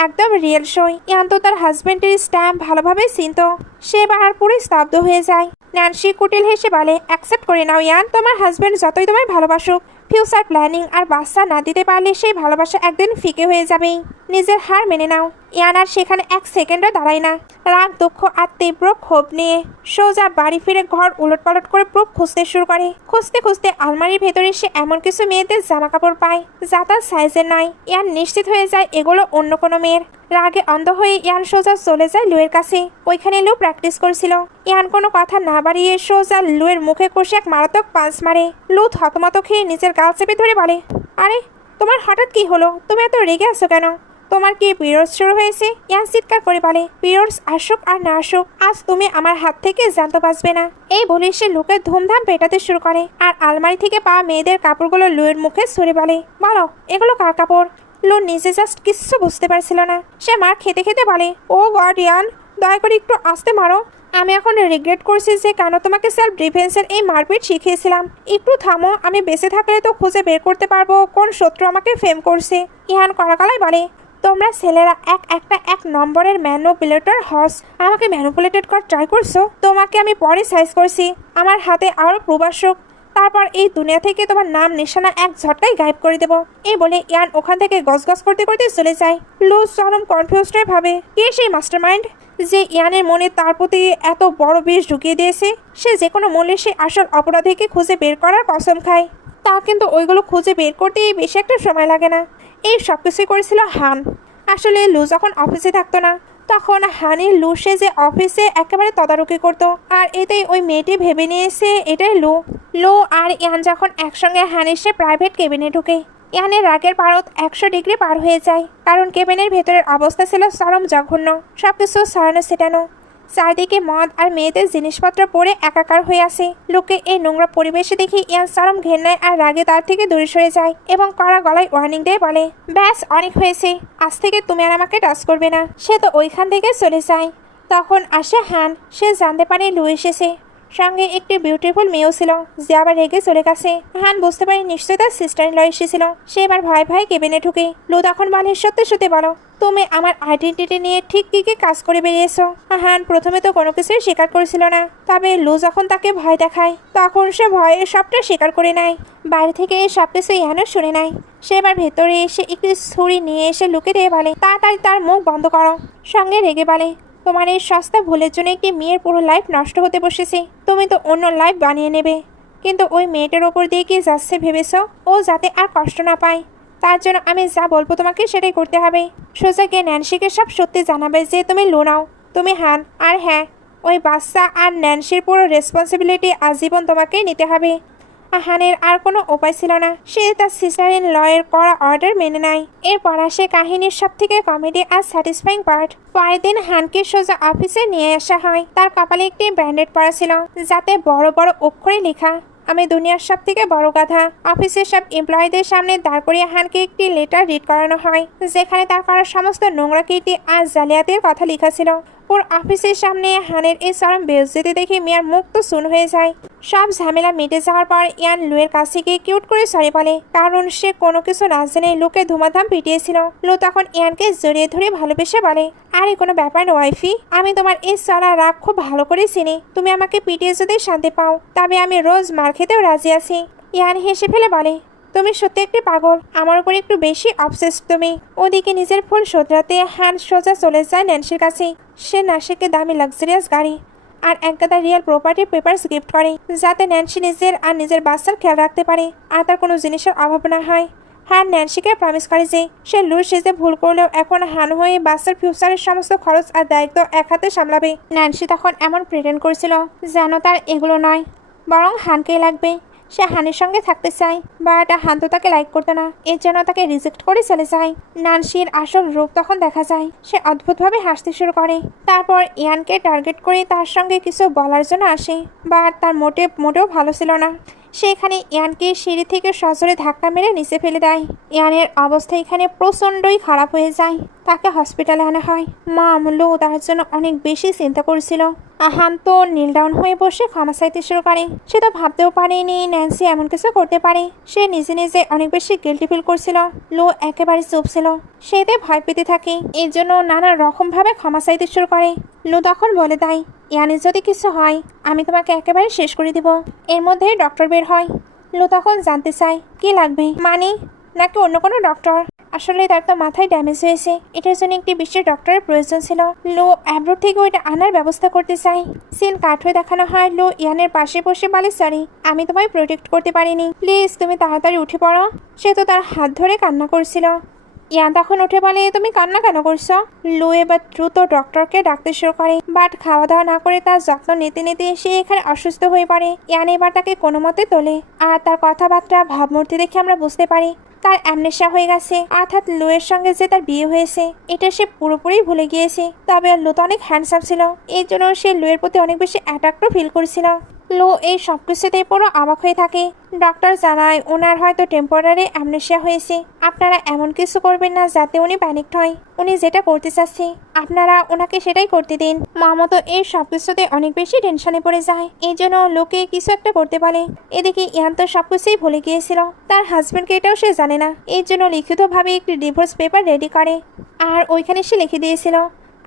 একদম রিয়েল সই। ইয়ান তো তার হাজবেন্ডের স্ট্যাম্প ভালোভাবে চিনত। সে বাহার পুরো স্তব্ধ হয়ে যায়। ন্যান্সি কুটিল হেসে বলে, অ্যাকসেপ্ট করে নাও ইয়ান, তোমার হাজবেন্ড যতই তোমায় ভালোবাসুক, ফিউচার প্ল্যানিং আর বাচ্চা না দিতে পারলে সেই ভালোবাসা একদিন ফিকে হয়ে যাবেই। নিজের হার মেনে নাও। ইয়ান আর সেখানে এক সেকেন্ডও দাঁড়ায় না। রাগ, দুঃখ আর তীব্র ক্ষোভ নিয়ে সোজা বাড়ি ফিরে ঘর উলটপালট করে প্রুফ খুঁজতে শুরু করে। খুঁজতে খুঁজতে আলমারির ভেতরে সে এমন কিছু মেয়েদের জামা কাপড় পায় যা তার সাইজের নয়। ইয়ান নিশ্চিত হয়ে যায় এগুলো অন্য কোনো মেয়ের। রাগে অন্ধ হয়ে ইয়ান সোজা চলে যায় লুয়ের কাছে। ওইখানে লু প্র্যাকটিস করছিল। ইয়ান কোনো কথা না বাড়িয়ে সোজা লুয়ের মুখে কষে এক মারাত্মক পাঁচ মারে। লু থতমত খেয়ে নিজের গাল চেপে ধরে বলে, আরে তোমার হঠাৎ কি হলো? তুমি এত রেগে আছো কেন? তোমার কি পিরিয়ডস শুরু হয়েছে? ইয়ান চিৎকার করে বলে, পিরিয়ডস আসুক আর না আসুক, আজ তুমি আমার হাত থেকে জানতে বাঁচবে না। এই বলে সে লুকে ধুমধাম পেটাতে শুরু করে, আর আলমারি থেকে পাওয়া মেয়েদের কাপড়গুলো লুয়ের মুখে ছুঁড়ে বলে, বলো এগুলো কার কাপড়? লু নিজে জাস্ট কিচ্ছু বুঝতে পারছিল না। সে মার খেতে খেতে বলে, ও গড ইয়ান, দয়া করে একটু আস্তে মারো। আমি এখন রিগ্রেট করছি যে কেন তোমাকে সেলফ ডিফেন্সের এই মারপিট শিখিয়েছিলাম। একটু থামো, আমি বেঁচে থাকলে তো খুঁজে বের করতে পারবো কোন শত্রু আমাকে ফেম করছে। ইহান কড়াকড়ায় বলে, তোমরা ছেলেরা এক নম্বরের ম্যানুপুলেটর হস। আমাকে ম্যানুপুলেটেড করার ট্রাই করছো? তোমাকে আমি পরে সাইজ করছি। আমার হাতে আরও প্রুফ আসুক, তারপর এই দুনিয়া থেকে তোমার নাম নিশানা এক ঝটকায় গায়েব করে দেবো। এই বলে ইয়ান ওখান থেকে গজগজ করতে করতে চলে যায়। লু চরম কনফিউজড হয়ে ভাবে, কে সেই মাস্টারমাইন্ড যে ইয়ানের মনে তার প্রতি এত বড় বিষ ঢুকিয়ে দিয়েছে। সে যে কোনো মূল্যে সে আসল অপরাধীকে খুঁজে বের করার কসম খায়। তা কিন্তু ওইগুলো খুঁজে বের করতে বেশি একটা সময় লাগে না। এই সব কিছুই করেছিল হান। আসলে লু যখন অফিসে থাকতো না, তখন হানির লু সে যে অফিসে একেবারে তদারকি করতো, আর এতেই ওই মেয়েটি ভেবে নিয়েছে এটাই লু। লু আর ইয়ান যখন একসঙ্গে হানির সে প্রাইভেট কেবিনে ঢুকে, ইয়ানের রাগের পারদ 100 ডিগ্রি পার হয়ে যায়, কারণ কেবিনের ভেতরের অবস্থা ছিল চরম জঘন্য। সবকিছু সারানো সেটানো, চারদিকে মদ আর মেয়েদের জিনিসপত্র পরে একাকার হয়ে আসে। লোকে এই নোংরা পরিবেশে দেখে ইয়ান চরম ঘেন্নায় আর রাগে তার থেকে দূরে সরে যায় এবং কড়া গলায় ওয়ার্নিং দিয়ে বলে, ব্যাস অনেক হয়েছে, আজ থেকে তুমি আর আমাকে টাচ করবে না। সে তো ওইখান থেকে চলে যায়। তখন আসে হান। সে জানতে পারে লু এসেছে, সঙ্গে একটি বিউটিফুল মেয়েও ছিল, যে আবার রেগে চলে গেছে। হান বুঝতে পারে নিশ্চয়ই তার সিস্টার ইন ল এসেছিল। সে এবার ভয় ভয় কেবিনে ঢুকে। লু তখন বলে, সত্যি সত্যি বলো, তুমি আমার আইডেন্টিটি নিয়ে ঠিক কী কী কাজ করে বেরিয়েছো? হান প্রথমে তো কোনো কিছুই স্বীকার করেছিল না, তবে লু যখন তাকে ভয় দেখায় তখন সে ভয়ে সবটা স্বীকার করে নেয়। বাইরে থেকে সব কিছু ইয়ানও শুনে নেয়। সে এবার ভেতরে এসে একটি ছুরি নিয়ে এসে লুকে দিয়ে বলে, তাড়াতাড়ি তার মুখ বন্ধ করো। সঙ্গে রেগে বলে, তোমার এই সস্তা ভুলের জন্য একটি মেয়ের পুরো লাইফ নষ্ট হতে বসেছে। তুমি তো অন্য লাইফ বানিয়ে নেবে, কিন্তু ওই মেয়েটার ওপর দিয়ে কি যাচ্ছে ভেবেছ? ও যাতে আর কষ্ট না পায়, তার জন্য আমি যা বলবো তোমাকে সেটাই করতে হবে। সোজা গিয়ে ন্যান্সিকে সব সত্যি জানাবে যে তুমি লু নাও, তুমি হান। আর হ্যাঁ, ওই বাচ্চা আর ন্যান্সির পুরো রেসপন্সিবিলিটি আজীবন তোমাকেই নিতে হবে। হানের আর কোনো উপায় ছিল না। সে তার সিস্টার ইন লয়ের করা অর্ডার মেনে নেয়। এরপর আসে কাহিনীর সব থেকে কমেডি আর স্যাটিসফাইং পার্ট। পরের দিন হানকে সোজা অফিসে নিয়ে আসা হয়। তার কপালে একটি ব্যান্ডেড পরা ছিল, যাতে বড় বড় অক্ষরে লেখা, আমি দুনিয়ার সব থেকে বড় গাধা। অফিসের সব এমপ্লয়ীদের সামনে দাঁড় করিয়ে হানকে একটি লেটার রিড করানো হয়, যেখানে তার করা সমস্ত নোংরা কীর্তি আর জালিয়াতির কথা লেখা ছিল। ওর অফিসের সামনে হানের এই চরম বেইজ্জতি দেখে মিয়ার মুখ তো শূন্য হয়ে যায়। সব ঝামেলা মিটে যাওয়ার পর ইয়ান লুয়ের কাছে গিয়ে কিউট করে সরি বলে, কারণ সে কোনো কিছু না জেনে লুকে ধুমাধাম পিটিয়েছিল। লু তখন ইয়ানকে জড়িয়ে ধরে ভালোবেসে বলে, আরে কোনো ব্যাপার না ওয়াইফি, আমি তোমার এই চড়া রাগ খুব ভালো করে চিনি। তুমি আমাকে পিটিয়ে যদি শান্তি পাও, তবে আমি রোজ মার খেতেও রাজি আছি। ইয়ান হেসে ফেলে বলে, তুমি সত্যি একটি পাগল, আমার উপর একটু বেশি অবসেসড তুমি। ওদিকে নিজের ভুল শোধরাতে হান সোজা চলে যায় ন্যান্সির কাছে। সে নাসিকে দামি লাক্সারিয়াস গাড়ি আর এক গাদা রিয়েল প্রপার্টি পেপারস গিফট করে, যাতে ন্যান্সি নিজের আর নিজের বাচ্চার খেয়াল রাখতে পারে আর তার কোনো জিনিসের অভাব না হয়। হ্যাঁ, ন্যান্সিকে প্রমিস করে যে সে লুইস সেজে ভুল করলেও এখন হান হয়ে বাচ্চার ফিউচারের সমস্ত খরচ আর দায়িত্ব এক হাতে সামলাবে। ন্যান্সি তখন এমন প্রেটেন্ড করেছিল যেন তার এগুলো নয়, বরং হানকেই লাগবে। সে হানের সঙ্গে থাকতে চায়, বাট হান তো তাকে লাইক করতো না, এর জন্য তাকে রিজেক্ট করে চলে যায়। ন্যান্সির আসল রূপ তখন দেখা যায়। সে অদ্ভুতভাবে হাসতে শুরু করে, তারপর ইয়ানকে টার্গেট করে তার সঙ্গে কিছু বলার জন্য আসে, বাট তার মোটেও ভালো ছিল না। সে এখানে ইয়ানকে সিঁড়ি থেকে সজোরে ধাক্কা মেরে নিচে ফেলে দেয়। ইয়ানের অবস্থা এখানে প্রচণ্ডই খারাপ হয়ে যায়, তাকে হসপিটালে আনা হয়। মা আমূল্য তার জন্য অনেক বেশি চিন্তা করছিল। হান তো নীল ডাউন হয়ে বসে ক্ষমা চাইতে শুরু করে। সে তো ভাবতেও পারেনি ন্যান্সি এমন কিছু করতে পারে। সে নিজে নিজে অনেক বেশি গিল্টি ফিল করছিল। লো একেবারে চুপ ছিল, সে এতে ভয় পেতে থাকে, এর জন্য নানা রকমভাবে ক্ষমা চাইতে শুরু করে। লো তখন বলে দেয়, ইয়ানের যদি কিছু হয় আমি তোমাকে একেবারে শেষ করে দিব। এর মধ্যে ডক্টর বের হয়। লো তখন জানতে চায় কি লাগবে, মানে নাকি অন্য কোনো ডক্টর। আসলে তার তো মাথায় ড্যামেজ হয়েছে, এটার জন্য একটি বিশেষ ডক্টরের প্রয়োজন ছিল। লো অ্যাব্রোড থেকে ওইটা আনার ব্যবস্থা করতে চাই। সিন কাট হয়ে দেখানো হয় লো ইয়ানের পাশে বসে বলে, সরি আমি তোমায় প্রোটেক্ট করতে পারিনি, প্লিজ তুমি তাড়াতাড়ি উঠে পড়ো। সে তো তার হাত ধরে কান্না করছিল। ইয়ান তখন উঠে বলে, তুমি কান্না কেন করছো? লো এবার দ্রুত ডক্টরকে ডাকতে শুরু করে, বাট খাওয়া দাওয়া না করে তার যত্ন নিতে নিতে সে এখানে অসুস্থ হয়ে পড়ে। ইয়ান এবার তাকে কোনো মতে তোলে, আর তার কথাবার্তা ভাবমূর্তি দেখে আমরা বুঝতে পারি তার অ্যামনেশিয়া হয়ে গেছে, অর্থাৎ লোয়ের সঙ্গে যে তার বিয়ে হয়েছে এটা সে পুরোপুরি ভুলে গিয়েছে। তবে লো তো অনেক হ্যান্ডসাম ছিল, এই জন্য সে লোয়ের প্রতি অনেক বেশি অ্যাট্রাক্টও ফিল করছিল। লো এই সব কিছুতেই পুরো অবাক হয়ে থাকে। ডক্টর জানায় ওনার হয়তো টেম্পোরারি অ্যামনেশিয়া হয়েছে। আপনারা এমন কিছু করবেন না যাতে উনি প্যানিকড হয়। উনি যেটা করতে চাচ্ছে আপনারা ওনাকে সেটাই করতে দিন। মামা তো এই সব কিছুতে অনেক বেশি টেনশনে পড়ে যায়, এই জন্য লোকে কিছু একটা করতে বলে। এদিকে ইয়ান তো সব কিছুই ভুলে গিয়েছিল, তার হাজবেন্ডকে এটাও সে জানে না, এই জন্য লিখিতভাবে একটি ডিভোর্স পেপার রেডি করে। আর ওইখানে সে লিখে দিয়েছিল,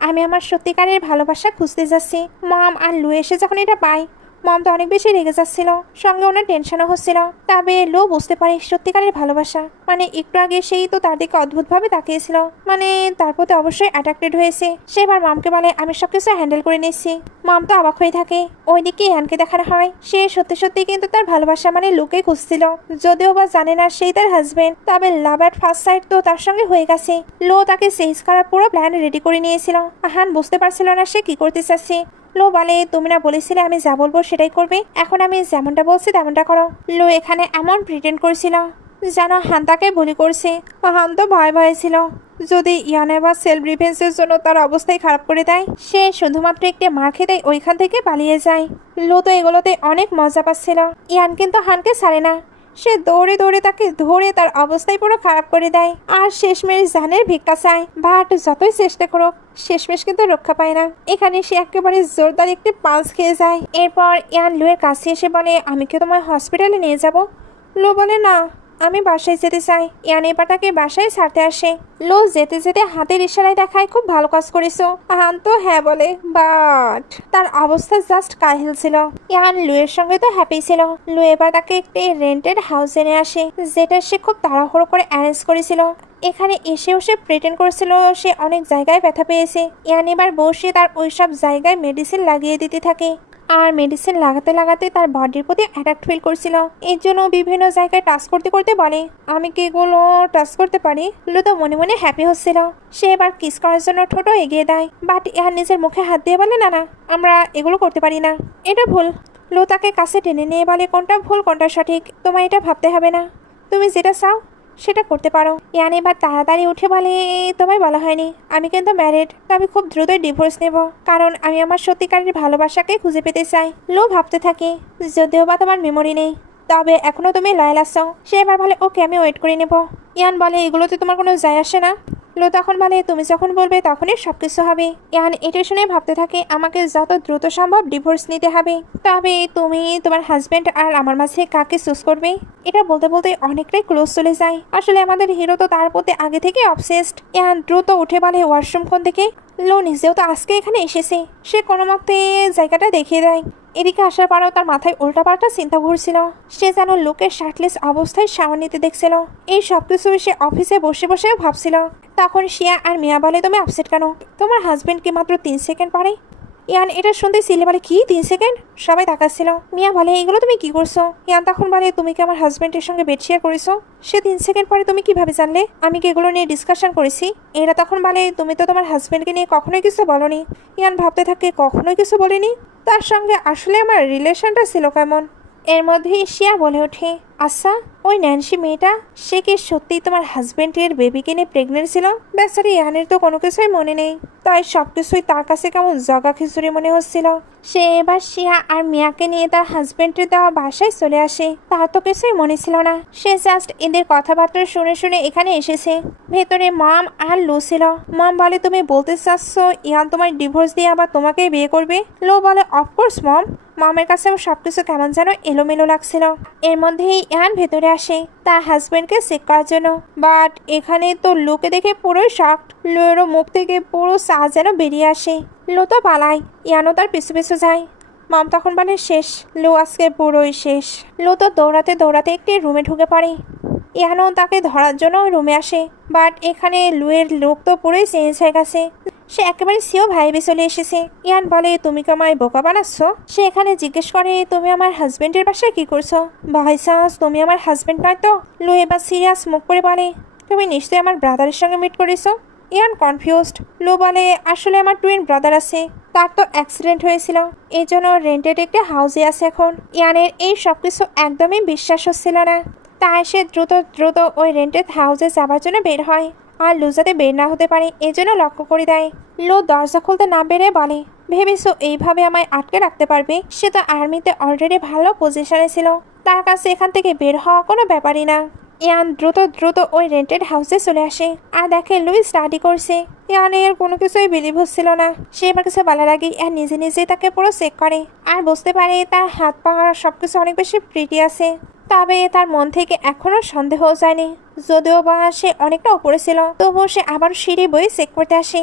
আমি আমার সত্যিকারের ভালোবাসা খুঁজতে যাচ্ছি। মম আর লু এসে যখন এটা পায়, মম তো অনেক বেশি রেগে যাচ্ছিল, সঙ্গে ওনার টেনশনও হচ্ছিল। তবে লো বুঝতে পারে সত্যিকারের ভালোবাসা মানে একটু আগে সেই তো তার দিকে অদ্ভুতভাবে তাকিয়েছিল, মানে তার প্রতি অবশ্যই অ্যাট্রাক্টেড হয়েছে। সে এবার মমকে বলে, আমি সবকিছু হ্যান্ডেল করে নিচ্ছি। মম তো অবাক হয়ে থাকে। ওইদিকে ইয়ানকে দেখানো হয় সে সত্যি সত্যি কিন্তু তার ভালোবাসা মানে লোকে খুঁজছিল, যদিও বা জানে না সেই তার হাজবেন্ড। তবে লাভ অ্যাট ফার্স্ট সাইট তো তার সঙ্গে হয়ে গেছে। লো তাকে চেঞ্জ করার পুরো প্ল্যান রেডি করে নিয়েছিল। আহান বুঝতে পারছিল না সে কি করতে চাচ্ছে। লো বলে, তুমি না বলেছিলে আমি যা বলবো সেটাই করবে, এখন আমি যেমনটা বলছি তেমনটা করো। লো এখানে এমন প্রিটেন্ড করছিল যেন হান তাকে বলি করছে। হান তো ভয়ে ছিল যদি ইয়ানে বা সেলফ ডিফেন্সের জন্য তার অবস্থাই খারাপ করে দেয়। সে শুধুমাত্র একটি মার খেতেই ওইখান থেকে পালিয়ে যায়। লো তো এগুলোতে অনেক মজা পাচ্ছিল। ইয়ান কিন্তু হানকে ছাড়ে না, সে দৌড়ে দৌড়ে তাকে ধরে তার অবস্থায় পুরো খারাপ করে দেয়। আর শেষমেশ জানের ভিক্ষা চায়, বাট যতই চেষ্টা করুক শেষমেশ কিন্তু রক্ষা পায় না। এখানে সে একেবারে জোরদার একটি পালস খেয়ে যায়। এরপর ইয়ান লুয়ের কাছে এসে বলে, আমি কি তোমায় হসপিটালে নিয়ে যাব? লো বলে, না আমি বাসায় যেতে চাই। ইয়ান এবার তাকে বাসায় ছাড়তে আসে। লো যেতে যেতে হাতের ইশারায় দেখায়, খুব ভালো কাজ করেছো। আহান তো হ্যাঁ বলে, বাট তার অবস্থা জাস্ট কাহিল ছিল। ইয়ান লুয়ের সঙ্গে তো হ্যাপি ছিল। লু এবার তাকে একটি রেন্টেড হাউস এনে আসে, যেটা সে খুব তাড়াহুড়ো করে অ্যারেঞ্জ করেছিল। এখানে এসেও সে প্রেটেন্ড করছিল সে অনেক জায়গায় ব্যথা পেয়েছে। ইয়ান এবার বসে তার ওইসব জায়গায় মেডিসিন লাগিয়ে দিতে থাকে, আর মেডিসিন লাগাতে লাগাতে তার বডির প্রতি অ্যাট্রাক্ট ফিল করছিল। এর জন্য বিভিন্ন জায়গায় টাচ করতে করতে বলে, আমি কি এগুলো টাচ করতে পারি? লো তো মনে মনে হ্যাপি হচ্ছিল। সে এবার কিস করার জন্য ঠোঁটো এগিয়ে দেয়, বাট ইয়ার নিজের মুখে হাত দিয়ে বলে, না না আমরা এগুলো করতে পারি না, এটা ভুল। লো তাকে কাছে টেনে নিয়ে বলে, কোনটা ভুল কোনটা সঠিক তোমায় এটা ভাবতে হবে না, তুমি যেটা চাও সেটা করতে পারো। ইয়ান এবার তাড়াতাড়ি উঠে বলে, তোমায় বলা হয়নি আমি কিন্তু ম্যারিড, তবে খুব দ্রুতই ডিভোর্স নেব, কারণ আমি আমার সত্যিকারের ভালোবাসাকে খুঁজে পেতে চাই। লো ভাবতে থাকে, যদিও বা তোমার মেমোরি নেই, তবে এখনো তুমি লয়াল আছো। সে এবার বলে, ওকে আমি ওয়েট করে নেব। ইয়ান বলে, এগুলোতে তোমার কোনো যায় আসে না। লো তখন বলে, তুমি যখন বলবে তখনই সবকিছু হবে। ইয়ান এটা শুনে ভাবতে থাকে, আমাকে যত দ্রুত সম্ভব ডিভোর্স নিতে হবে। তবে তুমি তোমার হাজবেন্ড আর আমার মাঝে কাকে চুজ করবে? এটা বলতে বলতে অনেকটাই ক্লোজ চলে যায়। আসলে আমাদের হিরো তো তার প্রতি আগে থেকে অবসেসড। ইয়ান দ্রুত উঠে বলে, ওয়াশরুম কোন দিকে? লো নিজেও তো আজকে এখানে এসেছে, সে কোনো মতে জায়গাটা দেখিয়ে দেয়। এদিকে আসার পরেও তার মাথায় উল্টাপাল্টা চিন্তা ঘুরছিল। সে যেন লোকের শার্টলেস অবস্থায় শাওয়ার নিতে দেখছিল। এই সবকিছু সে অফিসে বসে বসেও ভাবছিল। তখন শিয়া আর মিয়া বলে, তুমি আপসেট কেন? তোমার হাজবেন্ড কি মাত্র 3 সেকেন্ড পরে ইয়ান এটা শুনতে সিলে বলে কি 3 সেকেন্ড? সবাই তাকাচ্ছিল। মিয়া বলে এগুলো তুমি কি করছো? ইয়ান তখন বলে তুমি কি আমার হাজবেন্ডের সঙ্গে বেড শেয়ার করেছো? সে 3 সেকেন্ড পরে তুমি কিভাবে জানলে আমি কি এগুলো নিয়ে ডিসকাশন করেছি? এরা তখন বলে তুমি তো তোমার হাজবেন্ডকে নিয়ে কখনোই কিছু বলনি। ইয়ান ভাবতে থাকে কখনোই কিছু বলিনি, তার সঙ্গে আসলে আমার রিলেশনটা ছিল কেমন। এর মধ্যে শিয়া বলে ওঠে আচ্ছা ওই ন্যান্সি মেয়েটা সে কি সত্যিই তোমার হাজবেন্ডের বেবিকে নিয়ে প্রেগনেন্ট ছিল? বেচারি ইয়ানের তো কোনো কিছুই মনে নেই, তাই সবকিছুই তার কাছে কেমন জগা খিচুড়ি মনে হচ্ছিল। সে এবার শিয়া আর মিয়াকে নিয়ে তার হাজবেন্ডের দেওয়া বাসায় চলে আসে। তার তো কিছুই মনে ছিল না, সে জাস্ট এদের কথাবার্তা শুনে শুনে এখানে এসেছে। ভেতরে মম আর লু ছিল। মম বলে তুমি বলতে চাচ্ছ ইয়ান তোমার ডিভোর্স দিয়ে আবার তোমাকে বিয়ে করবে? লো বলে অফকোর্স মম। মমের কাছে সবকিছু কেমন যেন এলোমেলো লাগছিল। এর মধ্যেই ইয়ান ভেতরে আসে তার হাজবেন্ডকে চেক করার জন্য, বাট এখানে তো লুকে দেখে পুরোই শকড। লুয়েরও মুখ থেকে পুরো চা যেন বেরিয়ে আসে। লো তো পালায়, ইয়ানও তার পিছু পিছু যায়। মম তখন বলে শেষ, লো আজকে পুরোই শেষ। লো তো দৌড়াতে দৌড়াতে একটি রুমে ঢুকে পড়ে। ইয়ানও তাকে ধরার জন্য রুমে আসে, বাট এখানে লুয়ের লুক তো পুরোই চেঞ্জ হয়ে গেছে। সে একেবারে সিও ভাইবে চলে এসেছে। ইয়ান বলে তুমি কি আমায় বোকা বানাচ্ছ? সে এখানে জিজ্ঞেস করে তুমি আমার হাজবেন্ডের বাসায় কি করছো? ভাই সাহস তুমি আমার হাজবেন্ড নয় তো? লু এবার সিরিয়াস মুখ করে বলে তুমি নিশ্চয়ই আমার ব্রাদারের সঙ্গে মিট করেছো। ইয়ান কনফিউজড। লু বলে আসলে আমার টুইন ব্রাদার আছে, তার তো অ্যাক্সিডেন্ট হয়েছিল, এই জন্য রেন্টেড একটি হাউসে আছে এখন। ইয়ানের এই সব কিছু একদমই বিশ্বাস হচ্ছিল না, তাই সে দ্রুত দ্রুত ওই রেন্টেড হাউসে যাবার জন্য বের হয়। আর লু যাতে বের না হতে পারে এজন্য লক্ষ্য করে দেয়। লু দরজা খুলতে না বেরে বলে ভেবেছো এইভাবে আমায় আটকে রাখতে পারবে? সে তো আর্মিতে অলরেডি ভালো পজিশনে ছিল, তার কাছে এখান থেকে বের হওয়া কোনো ব্যাপারই না। ইয়ান দ্রুত দ্রুত ওই রেন্টেড হাউসে চলে আসে আর দেখে লুই স্টাডি করছে। ইয়ানের কোনো কিছুই বিলিভ হচ্ছিল না। সে এবার কিছু বলার আগে ইয়ান নিজে নিজেই তাকে পুরো চেক করে আর বুঝতে পারে তার হাত পা সবকিছু অনেক বেশি প্রিটি আছে। তবে তার মন থেকে এখনো সন্দেহ যায়নি, যদিও বা সে অনেকটা উপরে ছিল, তবুও সে আবার সিঁড়ি বয়ে চেক করতে আসে।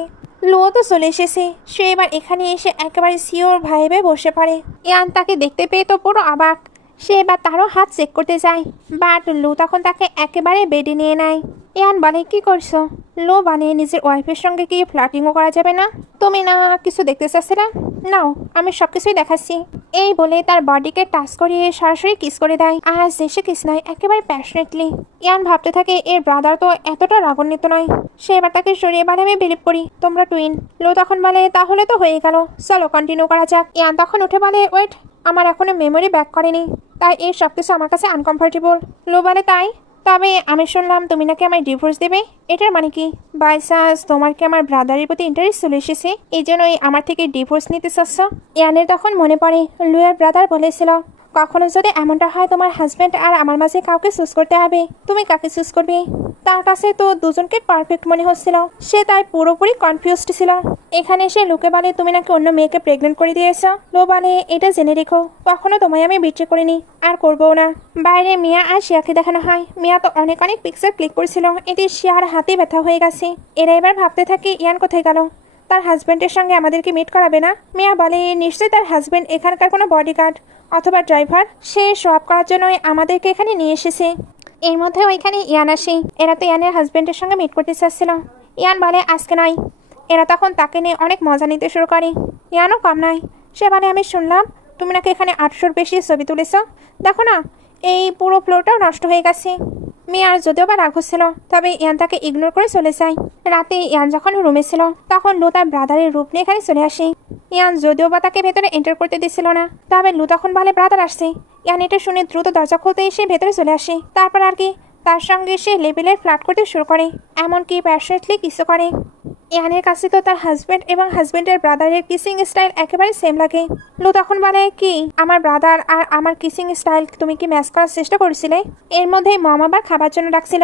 লুও তো চলে এসেছে। সে এবার এখানে এসে একেবারে সিওর ভাইবে বসে পড়ে। ইয়ান তাকে দেখতে পেয়ে তো পুরো অবাক। সে এবার তারও হাত চেক করতে যায়, বাট লু তখন তাকে একেবারে বেডে নিয়ে নেয়। ইয়ান বলে কি করছো? লু বলে নিজের ওয়াইফের সঙ্গে কি ফ্লার্টিংও করা যাবে না? তুমি না কিছু দেখতে চাচ্ছিলে? নাও আমি সবকিছুই দেখাচ্ছি। এই বলে তার বডিকে টাচ করিয়ে সরাসরি কিস করে দেয়, আর সে কিস নয় একেবারে প্যাশনেটলি। ইয়ান ভাবতে থাকে এর ব্রাদার তো এতটা রাগান্বিত নয়। সে এবার তাকে সরিয়ে বলে আমি বিলিভ করি তোমরা টুইন। লু তখন বলে তাহলে তো হয়ে গেল, চলো কন্টিনিউ করা যাক। ইয়ান তখন উঠে বলে ওয়েট, আমার এখনো মেমোরি ব্যাক করেনি, তাই এই সব কিছু আমার কাছে আনকমফোর্টেবল। লু বলে তাই? তবে আমি শুনলাম তুমি নাকি আমায় ডিভোর্স দেবে, এটার মানে কি? বাই চান্স তোমার কি আমার ব্রাদারের প্রতি ইন্টারেস্ট চলে এসেছে, এই জন্যই আমার থেকে ডিভোর্স নিতে চাচ্ছ? ইয়ানের তখন মনে পড়ে লুয়ের ব্রাদার বলেছিল কখনো যদি এমনটা হয় তোমার হাজব্যান্ড আর আমার মাঝে কাউকে চুজ করতে হবে, তুমি কাকে চুজ করবে? তার কাছে তো দুজনকে পারফেক্ট মনে হচ্ছিল, সে তাই পুরোপুরি কনফিউজড ছিল। এখানে সে লোকে বলে তুমি নাকি অন্য মেয়েকে প্রেগনেন্ট করে দিয়েছ। লো বলে এটা জেনে রেখো কখনো তোমায় আমি বিট্রে করিনি আর করবও না। বাইরে মিয়া আর শিয়াকে দেখানো হয়। মিয়া তো অনেক অনেক পিকচার ক্লিক করেছিল, এতে শিয়ার হাতে ব্যথা হয়ে গেছে। এরা এবার ভাবতে থাকে ইয়ান কোথায় গেল, তার হাজব্যান্ডের সঙ্গে আমাদেরকে মিট করাবে না। মিয়া বলে নিশ্চয়ই তার হাজব্যান্ড এখানকার কোনো বডিগার্ড অথবা ড্রাইভার, সে শপ করার জন্যই আমাদেরকে এখানে নিয়ে এসেছে। এর মধ্যে ওইখানে ইয়ান আসে। এরা তো ইয়ানের হাজব্যান্ডের সঙ্গে মিট করতে চাচ্ছিল। ইয়ান বলে আজকে নয়। এরা তখন তাকে নিয়ে অনেক মজা নিতে শুরু করে। ইয়ানও কম নয়, সে বলে আমি শুনলাম তুমি নাকি এখানে 800-র বেশি ছবি তুলেছ, দেখো না এই পুরো ফ্লোরটাও নষ্ট হয়ে গেছে। মিয়ার যদিও বা রাগ হচ্ছিল, তবে ইয়ান তাকে ইগনোর করে চলে যায়। রাতে ইয়ান যখন রুমে ছিল তখন লু তার ব্রাদারের রূপ নিয়ে এখানে চলে আসে। ইয়ান যদিও বা তাকে ভেতরে এন্টার করতে দিচ্ছিল না, তবে লু তখন বলে ব্রাদার আসছে। ইয়ান এটা শুনে দ্রুত দরজা খুলতে এসে ভেতরে চলে আসে। তারপর আর কি তার সঙ্গে সে লেভেলের ফ্লার্ট করতে শুরু করে, এমনকি প্যাশনেটলি কিসও করে। ইয়ানের কাছে তো তার হাজব্যান্ড এবং হাজব্যান্ডের ব্রাদারের কিসিং স্টাইল একেবারে সেম লাগে। লু তখন বলে কি আমার ব্রাদার আর আমার কিসিং স্টাইল তুমি কি ম্যাচ করার চেষ্টা করেছিলে? এর মধ্যেই মম আবার খাবার জন্য ডাকছিল।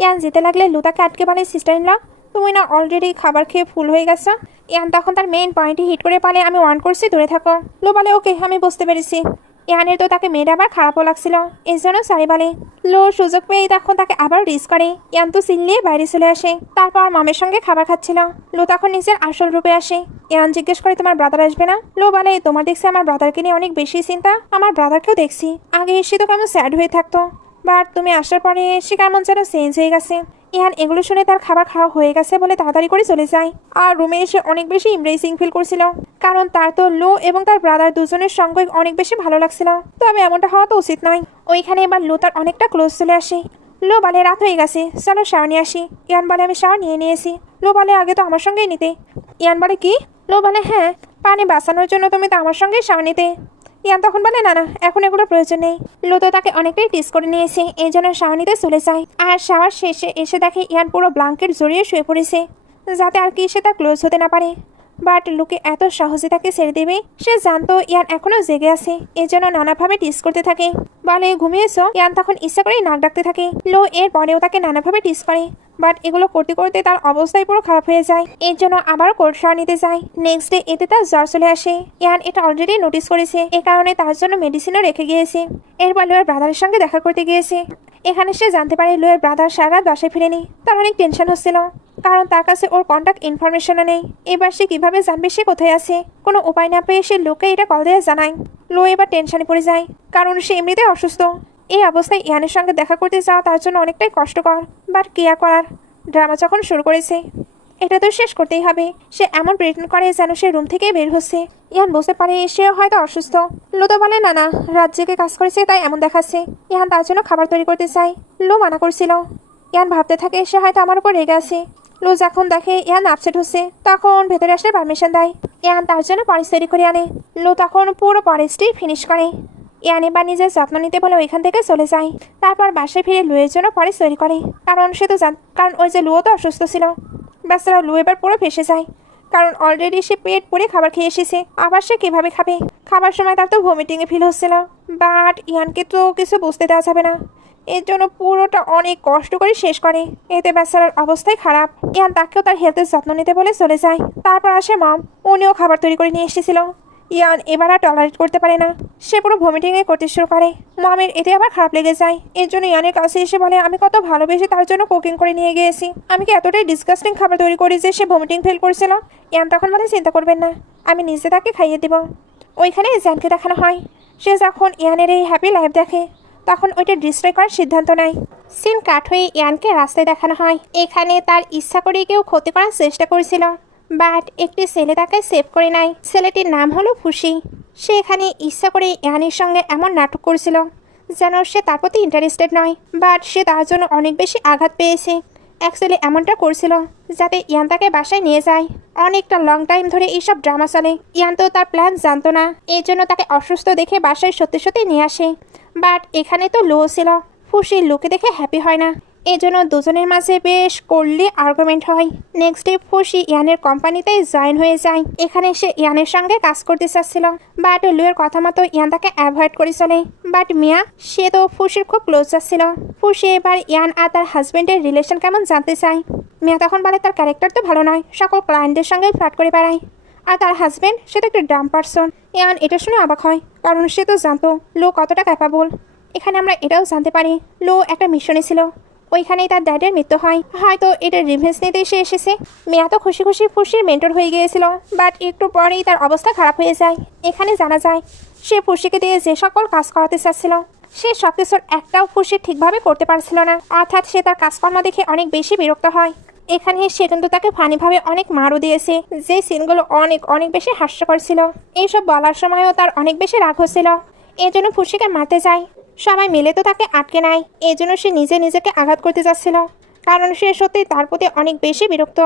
ইয়ান যেতে লাগলে লু তাকে আটকে বলে সিস্টার ইন ল, তুমি না অলরেডি খাবার খেয়ে ফুল হয়ে গেছো? ইয়ান তখন তার মেইন পয়েন্টে হিট করে বলে আমি ওয়ার্ন করছি দূরে থাকো। লু বলে ওকে আমি বুঝতে পেরেছি। ইয়ানের তো তাকে মেয়েটা আবার খারাপও লাগছিল, এই জন্য সরি বলে। লো সুযোগ পেয়ে তখন তাকে আবার রিস করে। ইয়ান তো চিল্লিয়ে বাইরে চলে আসে। তারপর মামের সঙ্গে খাবার খাচ্ছিল। লো তখন নিজের আসল রূপে আসে। ইয়ান জিজ্ঞেস করে তোমার ব্রাদার আসবে না? লো বলে তোমার দেখছি আমার ব্রাদারকে নিয়ে অনেক বেশি চিন্তা, আমার ব্রাদারকেও দেখছি আগে এসে তো কেমন স্যাড হয়ে থাকতো, বাট তুমি আসার পরে সে কেমন যেন চেঞ্জ হয়ে গেছে। ইহান এগুলো শুনে তার খাবার খাওয়া হয়ে গেছে বলে তাড়াতাড়ি করে চলে যায়। আর রুমে এসে অনেক বেশি ইমব্রেসিং ফিল করছিল, কারণ তার তো লো এবং তার ব্রাদার দুজনের সঙ্গে অনেক বেশি ভালো লাগছিল। তবে এমনটা হওয়া তো উচিত নয়। ওইখানে এবার লো তার অনেকটা ক্লোজ চলে আসে। লো বলে রাত হয়ে গেছে, চলো শাওয়ার নিয়ে আসি। ইয়ান বলে আমি শাওয়ার নিয়ে নিয়েছি। লো বলে আগে তো আমার সঙ্গেই নিতে। ইয়ান বলে কি? লো বলে হ্যাঁ, পানি বাঁচানোর জন্য তুমি তো আমার সঙ্গেই শাওয়ার নিতে। ইয়ান তখন বলে না না, এখন এগুলোর প্রয়োজন নেই। লো তো তাকে অনেকটাই টিস করে নিয়েছে, এই জন্য শাওয়ার নিতে চলে যায়। আর শাওয়ার শেষে এসে দেখে ইয়ান পুরো ব্ল্যাঙ্কেট জড়িয়ে শুয়ে পড়েছে, যাতে আর কি সে তার ক্লোজ হতে না পারে। বাট লোকে এত সহজে তাকে ছেড়ে দেবে সে জানতো ইয়ান এখনো জেগে আছে, এজন্য নানাভাবে টিস করতে থাকে। বলে ঘুমিয়েছো? ইয়ান তখন ইচ্ছা করেই নাক ডাকতে থাকে। লো এর পরেও তাকে নানাভাবে টিস করে, বাট এগুলো করতে করতে তার অবস্থাই পুরো খারাপ হয়ে যায়। এর জন্য আবারও কোল্ড শাওয়ার নিতে যায়। নেক্সট ডে এতে তার জ্বর চলে আসে। ইয়ান এটা অলরেডি নোটিস করেছে, এ কারণে তার জন্য মেডিসিনও রেখে গিয়েছে। এরপর লোয়ের ব্রাদারের সঙ্গে দেখা করতে গিয়েছে। এখানে সে জানতে পারে লোয়ের ব্রাদার সারা রাত বাসায় ফিরেনি। তার অনেক টেনশন হচ্ছিল, কারণ তার কাছে ওর কন্ট্যাক্ট ইনফরমেশনও নেই। এবার সে কিভাবে জানবে সে কোথায় আছে? কোনো উপায় না পেয়ে সে লোকে এটা কল দিয়ে জানায়। লো এবার টেনশনে পড়ে যায়, কারণ সে এমনিতেই অসুস্থ। এই অবস্থায় ইয়ানের সঙ্গে দেখা করতে যাওয়া তার জন্য অনেকটাই কষ্টকর। বাট কি আর করার, ড্রামা যখন শুরু করেছে এটা তো শেষ করতেই হবে। সে এমন প্রেটেন্ড করে যেন সে রুম থেকে বের হচ্ছে। ইয়ান বুঝতে পারে সে হয়তো অসুস্থ। লো তো বলে না না, রাত জেগে কাজ করেছে তাই এমন দেখাচ্ছে। ইয়ান তার জন্য খাবার তৈরি করতে চায়, লো মানা করছিল। ইয়ান ভাবতে থাকে সে হয়তো আমার উপর রেগে আছে। লো যখন দেখে ইয়ান আপসেট হচ্ছে তখন ভেতরে আসলে পারমিশন দেয়। ইয়ান তার জন্য পরিস তৈরি করে আনে। লো তখন পুরো পরিসটি ফিনিশ করে। ইয়ান এবার নিজের যত্ন নিতে বলে ওইখান থেকে চলে যায়। তারপর বাসায় ফিরে লুয়ের জন্য পরিস তৈরি করে, কারণ সে তো কারণ ওই যে লুও তো অসুস্থ ছিল। বাচ্চারা লু এবার পুরো ফেসে যায়, কারণ অলরেডি সে পেট পুড়ে খাবার খেয়ে এসেছে। আবার সে কীভাবে খাবে? খাবার সময় তার তো ভমিটিংয়ে ফিল হচ্ছিল। বাট ইয়ানকে তো কিছু বুঝতে দেওয়া যাবে না, এর জন্য পুরোটা অনেক কষ্ট করে শেষ করে। এতে বাচ্চার অবস্থাই খারাপ। ইয়ান তাকেও তার হেলথের যত্ন নিতে বলে চলে যায়। তারপর আসে মম, উনিও খাবার তৈরি করে নিয়ে এসেছিল। ইয়ান এবার আর টলারেট করতে পারে না, সে পুরো ভমিটিংয়ে করতে শুরু করে। মমের এতে আবার খারাপ লেগে যায়, এর জন্য ইয়ানের কাছে এসে বলে আমি কত ভালোবেসে তার জন্য কুকিং করে নিয়ে গিয়েছি, আমি কি এতটাই ডিসকাস্টিং খাবার তৈরি করি যে সে ভমিটিং ফেল করছিল? ইয়ান তখন বলে চিন্তা করবেন না, আমি নিজে তাকে খাইয়ে দিব। ওইখানে জ্যানকে দেখানো হয়। সে যখন ইয়ানের এই হ্যাপি লাইফ দেখে তখন ওইটা ডিস্ট্রয় করার সিদ্ধান্ত নেয়। সিন কাট হয়ে ইয়ানকে রাস্তায় দেখানো হয়। এখানে তার ইচ্ছা করে কেউ ক্ষতি করার চেষ্টা করেছিল, বাট একটি ছেলে তাকে সেভ করে নেয়। ছেলেটির নাম হলো খুশি। সে এখানে ইচ্ছা করে ইয়ানের সঙ্গে এমন নাটক করেছিল যেন সে তার প্রতি ইন্টারেস্টেড নয়, বাট সে তার জন্য অনেক বেশি আঘাত পেয়েছে। অ্যাকচুয়ালি এমনটা করছিল যাতে ইয়ান তাকে বাসায় নিয়ে যায়। অনেকটা লং টাইম ধরে এইসব ড্রামা চলে। ইয়ান তো তার প্ল্যান জানতো না, এই জন্য তাকে অসুস্থ দেখে বাসায় সত্যি সত্যি নিয়ে আসে। বাট এখানে তো লো ছিল, খুশি লোকে দেখে হ্যাপি হয় না, এই জন্য দুজনের মাঝে বেশ করলি আর্গুমেন্ট হয়। নেক্সট ডে ফুসি ইয়ানের কোম্পানিতে জয়েন হয়ে যায়। এখানে সে ইয়ানের সঙ্গে কাজ করতে চাচ্ছিল, বাট লুয়ের কথা মতো ইয়ান তাকে অ্যাভয়েড করে চলে। বাট মিয়া সে তো ফুসির খুব ক্লোজ যাচ্ছিল। ফুসি এবার ইয়ান আর তার হাজবেন্ডের রিলেশন কেমন জানতে চায়। মিয়া তখন বলে তার ক্যারেক্টার তো ভালো নয়, সকল ক্লায়েন্টদের সঙ্গে ফ্লার্ট করে বেড়ায়। আর তার হাজবেন্ড সে তো একটা ডাম পারসন। ইয়ান এটা শুনে অবাক হয়, কারণ সে তো জানতো লো কতটা ক্যাপাবল। এখানে আমরা এটাও জানতে পারি লো একটা মিশনে ছিল, ওইখানেই তার ড্যাডের মৃত্যু হয়। হয়তো এটা রিভেঞ্জ নিতে সে এসেছে। মেয়া তো খুশি খুশি ফুসির মেন্টর হয়ে গিয়েছিল, বাট একটু পরেই তার অবস্থা খারাপ হয়ে যায়। এখানে জানা যায় সে ফুসিকে দিয়ে যে সকল কাজ করাতে চাচ্ছিল সে সব কিছুর একটাও ফুসি ঠিকভাবে করতে পারছিল না, অর্থাৎ সে তার কাজকর্ম দেখে অনেক বেশি বিরক্ত হয়। এখানে সে কিন্তু তাকে ফানিভাবে অনেক মারও দিয়েছে, যে সিনগুলো অনেক অনেক বেশি হাস্যকর ছিল। এইসব বলার সময়ও তার অনেক বেশি রাগ হচ্ছিল, এই জন্য ফুসিকে মারতে যায়। সবাই মিলে তো তাকে আটকে নেয়, এই জন্য সে নিজেকে আঘাত করতে যাচ্ছিল, কারণ সে সত্যি তার প্রতি অনেক বেশি বিরক্ত।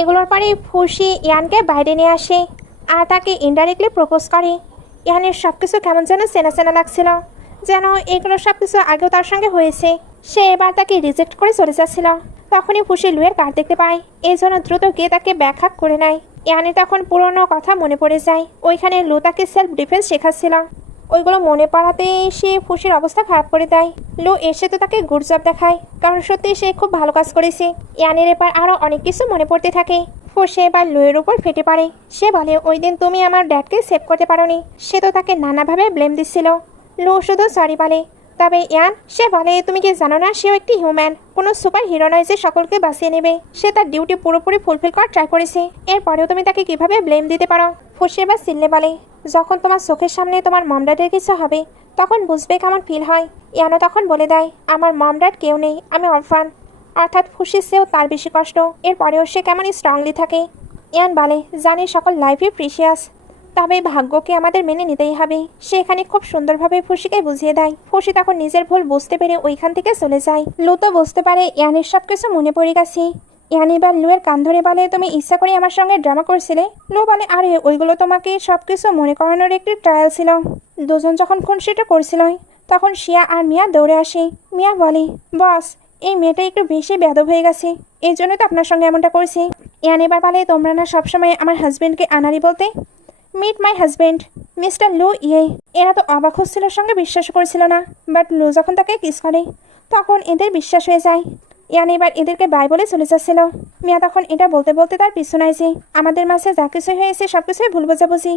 এগুলোর পরে ফুসি ইয়ানকে বাইরে নিয়ে আসে আর তাকে ইনডাইরেক্টলি প্রপোজ করে। ইয়ানের সব কিছু কেমন যেন চেনা চেনা লাগছিল, যেন এগুলো সব কিছু আগেও তার সঙ্গে হয়েছে। সে এবার তাকে রিজেক্ট করে চলে যাচ্ছিল, তখনই ফুসি লুয়ের কার্ড দেখতে পায়, এই জন্য দ্রুত গিয়ে তাকে ব্যাকহাক করে নেয়। ইয়ানের তখন পুরনো কথা মনে পড়ে যায়, ওইখানে লু তাকে সেলফ ডিফেন্স শেখাচ্ছিল। ওইগুলো মনে পড়াতে সে ফুসির অবস্থা খারাপ করে দেয়। লো এসে তো তাকে গুড জব দেখায়, কারণ সত্যি সে খুব ভালো কাজ করেছে। ইয়ানের এবার আরও অনেক কিছু মনে পড়তে থাকে। ফুসি এবার লোয়ের উপর ফেটে পড়ে। সে বলে ওই দিন তুমি আমার ড্যাডকে সেভ করতে পারোনি। সে তো তাকে নানাভাবে ব্লেম দিচ্ছিল। লো শুধু সরি বলে, তবে ইয়ান সে বলে তুমি কি জানো না সেও একটি হিউম্যান, কোনো সুপার হিরো নয় যে সকলকে বাঁচিয়ে নেবে। সে তার ডিউটি পুরোপুরি ফুলফিল করার ট্রাই করেছে, এরপরেও তুমি তাকে কিভাবে ব্লেম দিতে পারো? ফুসি এবার সিল্লে বলে যখন তোমার চোখের সামনে তোমার মম ড্যাডের কিছু হবে তখন বুঝবে কেমন ফিল হয়। ইয়ানো তখন বলে দেয়, আমার মম ড্যাড কেউ নেই, আমি অরফান। অর্থাৎ খুশির চেয়েও তার বেশি কষ্ট, এরপরেও সে কেমন স্ট্রংলি থাকে। ইয়ান বলে, জানি সকল লাইফই প্রিশিয়াস, তবে ভাগ্যকে আমাদের মেনে নিতেই হবে। সে এখানে খুব সুন্দরভাবে ফুসিকে বুঝিয়ে দেয়। ফুসি তখন নিজের ভুল বুঝতে পেরে ওইখান থেকে চলে যায়। লু তো বুঝতে পারে ইয়ানের সব কিছু মনে পড়ে গেছে। ইয়ান এবার লুয়ের কান ধরে বলে, তুমি ইচ্ছা করে আমার সঙ্গে ড্রামা করছিলে। লু বলে, আরে ওইগুলো তোমাকে সব কিছু মনে করানোর একটি ট্রায়াল ছিল। দুজন যখন খুনসিটা করছিল তখন শিয়া আর মিয়া দৌড়ে আসে। মিয়া বলে, বস, এই মেয়েটা একটু বেশি বেয়াদব হয়ে গেছে, এই জন্য তো আপনার সঙ্গে এমনটা করছি। ইয়ান এবার বলে, তোমরা না সবসময় আমার হাজবেন্ডকে আনারি বলতে। মিট মাই হাজবেন্ড মিস্টার লু ইয়ে। এরা তো অবাক হচ্ছিল, সঙ্গে বিশ্বাস করেছিল না। বাট লু যখন তাকে কিস করে তখন এদের বিশ্বাস হয়ে যায়। ইয়ান এবার এদেরকে বাই বলে চলে যাচ্ছিল। মিয়া তখন এটা বলতে বলতে তার পিছনে যে আমাদের মাঝে যা কিছু হয়েছে সব কিছুই ভুল বোঝাবুঝি।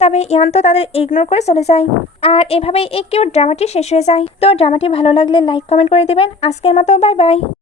তবে ইয়ান তো তাদের ইগনোর করে চলে যায়। আর এভাবেই এই কিউট ড্রামাটি শেষ হয়ে যায়। তো ড্রামাটি ভালো লাগলে লাইক কমেন্ট করে দিবেন। আজকের মতো বাই বাই।